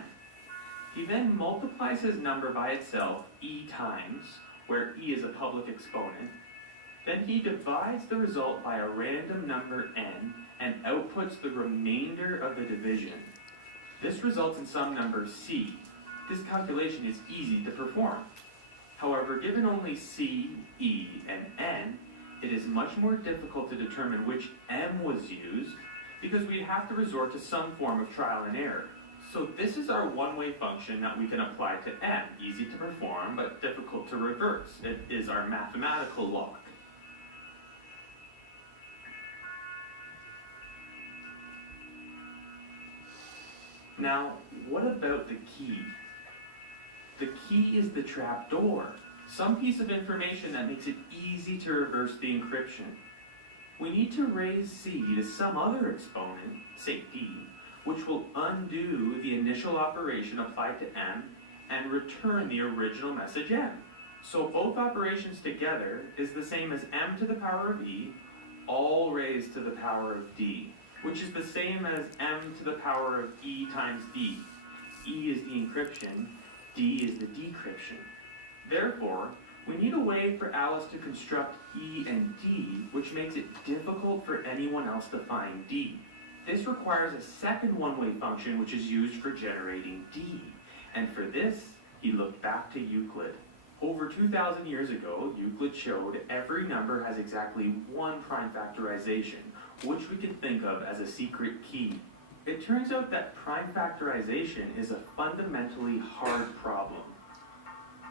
He then multiplies his number by itself e times, where e is a public exponent. Then he divides the result by a random number n and outputs the remainder of the division. This results in some number c. This calculation is easy to perform. However, given only c, e, and n, it is much more difficult to determine which m was used because we'd have to resort to some form of trial and error. So this is our one-way function that we can apply to m, easy to perform but difficult to reverse. It is our mathematical lock. Now, what about the key? The key is the trapdoor, some piece of information that makes it easy to reverse the encryption. We need to raise c to some other exponent, say d, which will undo the initial operation applied to m and return the original message m. So both operations together is the same as m to the power of e, all raised to the power of d, which is the same as m to the power of e times d. E is the encryption, d is the decryption. Therefore, we need a way for Alice to construct e and d, which makes it difficult for anyone else to find d. This requires a second one-way function which is used for generating d. And for this, he looked back to Euclid. Over 2,000 years ago, Euclid showed every number has exactly one prime factorization, which we can think of as a secret key. It turns out that prime factorization is a fundamentally hard problem.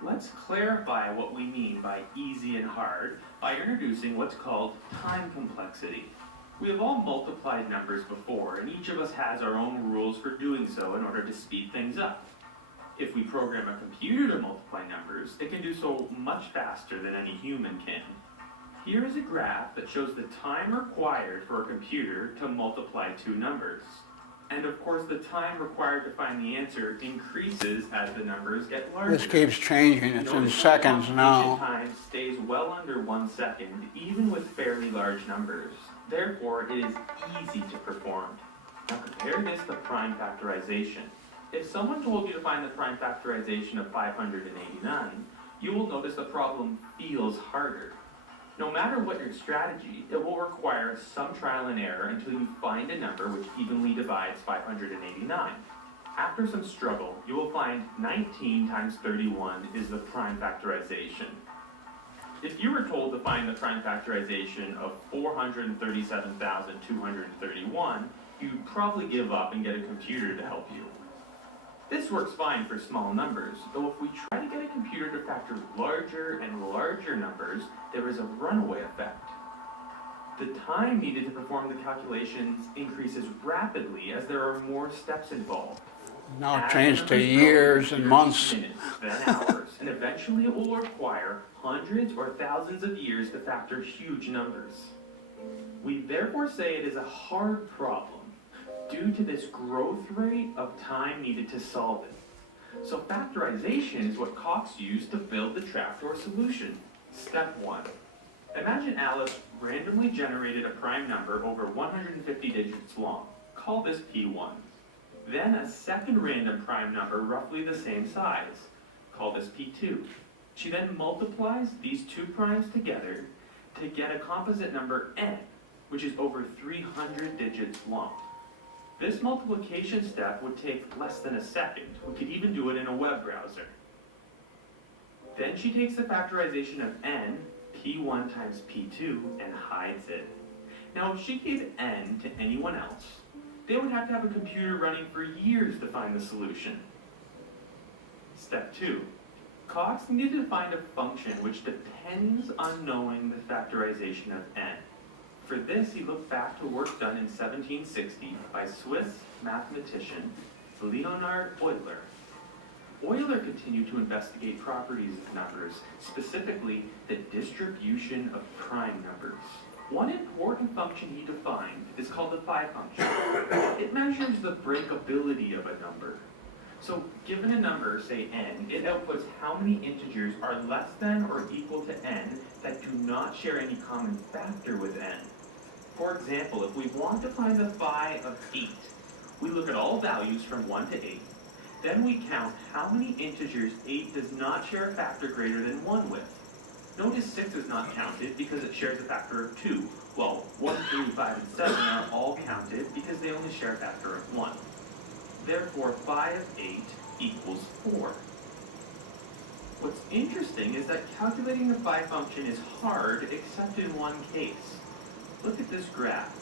Let's clarify what we mean by easy and hard by introducing what's called time complexity. We have all multiplied numbers before, and each of us has our own rules for doing so in order to speed things up. If we program a computer to multiply numbers, it can do so much faster than any human can. Here is a graph that shows the time required for a computer to multiply two numbers. And of course, the time required to find the answer increases as the numbers get larger. This keeps changing, it's in Notice seconds the now. time stays well under 1 second, even with fairly large numbers. Therefore, it is easy to perform. Now compare this to prime factorization. If someone told you to find the prime factorization of 589, you will notice the problem feels harder. No matter what your strategy, it will require some trial and error until you find a number which evenly divides 589. After some struggle, you will find 19 times 31 is the prime factorization. If you were told to find the prime factorization of 437,231, you'd probably give up and get a computer to help you. This works fine for small numbers, though if we try to get a computer to factor larger and larger numbers, there is a runaway effect. The time needed to perform the calculations increases rapidly as there are more steps involved. Now it As changed to numbers grow, years and it months. takes minutes, then hours, and eventually it will require hundreds or thousands of years to factor huge numbers. We therefore say it is a hard problem due to this growth rate of time needed to solve it. So factorization is what Cox used to build the trapdoor solution. Step 1. Imagine Alice randomly generated a prime number over 150 digits long. Call this P1. Then a second random prime number roughly the same size. Call this P2. She then multiplies these two primes together to get a composite number n, which is over 300 digits long. This multiplication step would take less than a second. We could even do it in a web browser. Then she takes the factorization of n, p1 times p2, and hides it. Now, if she gave n to anyone else, they would have to have a computer running for years to find the solution. Step 2. Cox needed to find a function which depends on knowing the factorization of n. For this, he looked back to work done in 1760 by Swiss mathematician Leonhard Euler. Euler continued to investigate properties of numbers, specifically the distribution of prime numbers. One important function he defined is called the phi function. It measures the breakability of a number. So, given a number, say n, it outputs how many integers are less than or equal to n that do not share any common factor with n. For example, if we want to find the phi of 8, we look at all values from 1 to 8. Then we count how many integers 8 does not share a factor greater than 1 with. Notice 6 is not counted because it shares a factor of 2, while 1, 3, 5, and 7 are all counted because they only share a factor of 1. Therefore, phi of 8 equals 4. What's interesting is that calculating the phi function is hard except in one case. Look at this graph.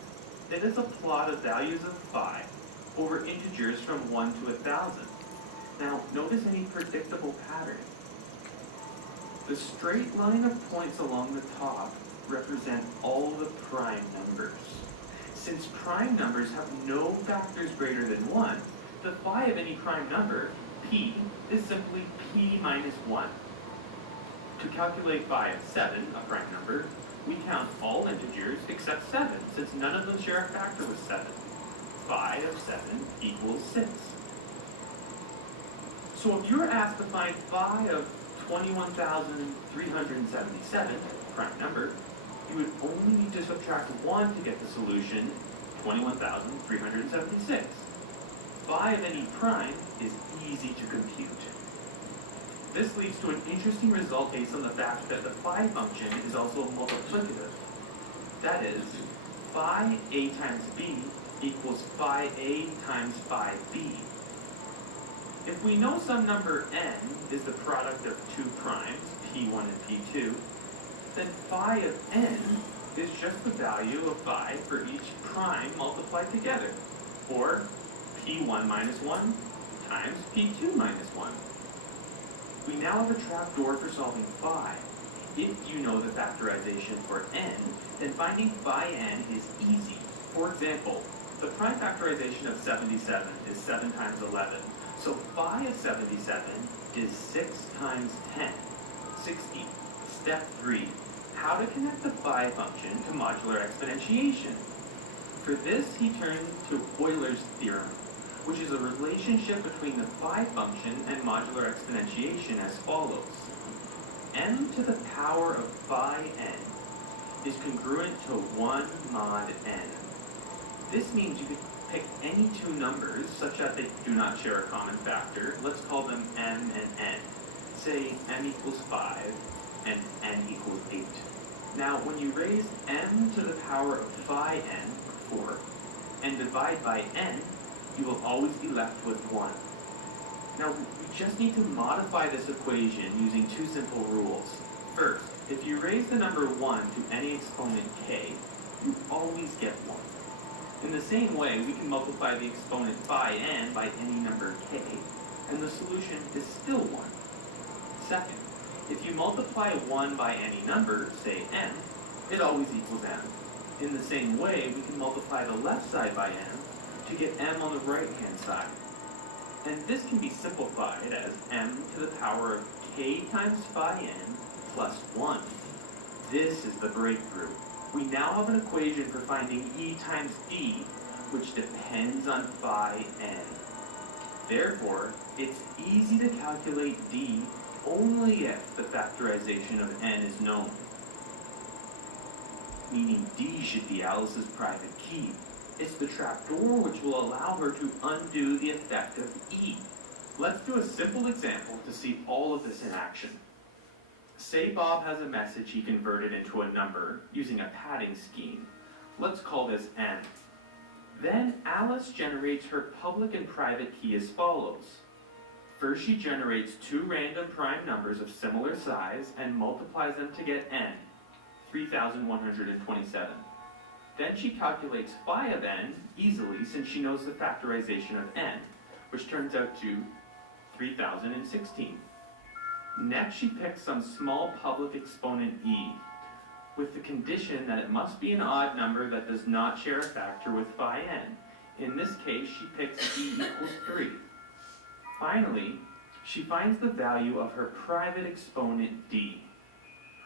It is a plot of values of phi over integers from 1 to 1,000. Now, notice any predictable pattern. The straight line of points along the top represent all the prime numbers. Since prime numbers have no factors greater than 1, the phi of any prime number, p, is simply p minus 1. To calculate phi of 7, a prime number, we count all integers except 7, since none of them share a factor with 7. Phi of 7 equals 6. So if you're asked to find phi of 21,377, prime number, you would only need to subtract 1 to get the solution, 21,376. Phi of any prime is easy to compute. This leads to an interesting result based on the fact that the phi function is also multiplicative. That is, phi a times b equals phi a times phi b. If we know some number n is the product of two primes, p1 and p2, then phi of n is just the value of phi for each prime multiplied together, or p1 minus 1 times p2 minus 1. We now have a trapdoor for solving phi. If you know the factorization for n, then finding phi n is easy. For example, the prime factorization of 77 is 7 times 11. So phi of 77 is 6 times 10, 60. Step 3, how to connect the phi function to modular exponentiation. For this, he turned to Euler's theorem, which is a relationship between the phi function and modular exponentiation as follows. M to the power of phi n is congruent to 1 mod n. This means you could pick any two numbers such that they do not share a common factor. Let's call them m and n. Say m equals 5 and n equals 8. Now, when you raise m to the power of phi n, 4, and divide by n, you will always be left with 1. Now, we just need to modify this equation using two simple rules. First, if you raise the number 1 to any exponent k, you always get 1. In the same way, we can multiply the exponent phi n by any number k, and the solution is still 1. Second, if you multiply 1 by any number, say m, it always equals m. In the same way, we can multiply the left side by m to get m on the right-hand side. And this can be simplified as m to the power of k times phi n plus 1. This is the breakthrough. We now have an equation for finding E times D, which depends on phi n. Therefore, it's easy to calculate D only if the factorization of n is known. Meaning D should be Alice's private key. It's the trapdoor which will allow her to undo the effect of E. Let's do a simple example to see all of this in action. Say Bob has a message he converted into a number using a padding scheme. Let's call this n. Then Alice generates her public and private key as follows. First, she generates two random prime numbers of similar size and multiplies them to get n, 3,127. Then she calculates phi of n easily since she knows the factorization of n, which turns out to 3,016. Next, she picks some small public exponent e, with the condition that it must be an odd number that does not share a factor with phi n. In this case, she picks e equals 3. Finally, she finds the value of her private exponent d,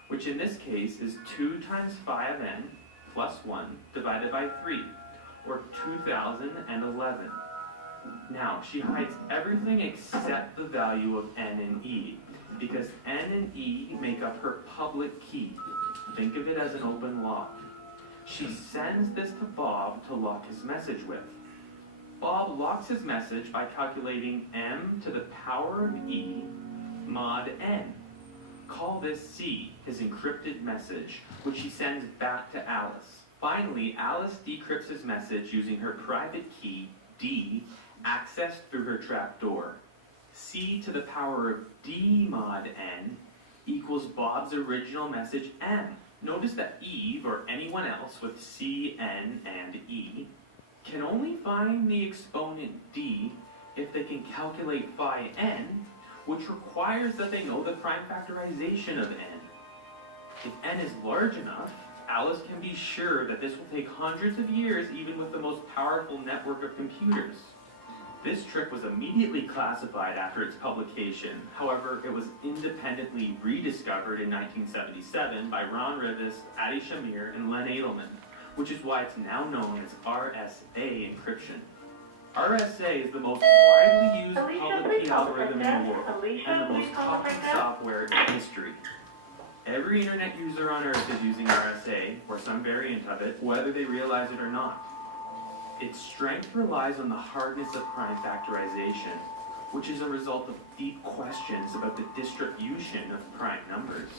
which in this case is 2 times phi of n plus 1 divided by 3, or 2,011. Now, she hides everything except the value of n and e, because n and e make up her public key. Think of it as an open lock. She sends this to Bob to lock his message with. Bob locks his message by calculating m to the power of e mod n. Call this C, his encrypted message, which he sends back to Alice. Finally, Alice decrypts his message using her private key, D, accessed through her trapdoor. C to the power of D mod n equals Bob's original message m. Notice that Eve, or anyone else with C, N, and E, can only find the exponent D if they can calculate phi n, which requires that they know the prime factorization of n. If n is large enough, Alice can be sure that this will take hundreds of years even with the most powerful network of computers. This trick was immediately classified after its publication. However, it was independently rediscovered in 1977 by Ron Rivas, Adi Shamir, and Len Edelman, which is why it's now known as RSA encryption. RSA is the most widely used public key algorithm in the world, and the most copied software in history. Every internet user on Earth is using RSA, or some variant of it, whether they realize it or not. Its strength relies on the hardness of prime factorization, which is a result of deep questions about the distribution of prime numbers,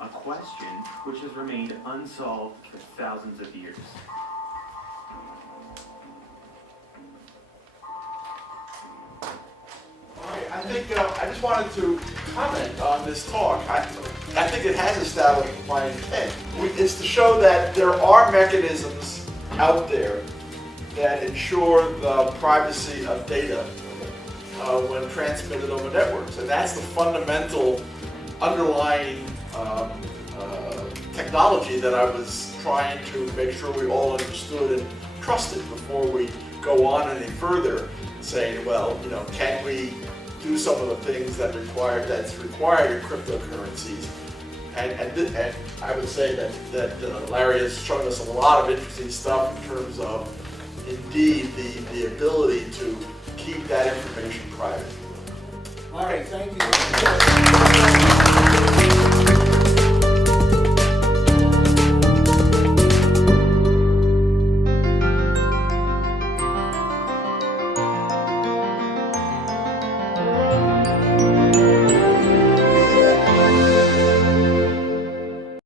a question which has remained unsolved for thousands of years. I think I just wanted to comment on this talk. I think it has established my intent. It's to show that there are mechanisms out there that ensure the privacy of data when transmitted over networks. And that's the fundamental underlying technology that I was trying to make sure we all understood and trusted before we go on any further, saying, well, can we do some of the things that's required in cryptocurrencies? And I would say that Larry has shown us a lot of interesting stuff in terms of, indeed, the ability to keep that information private. All right, thank you.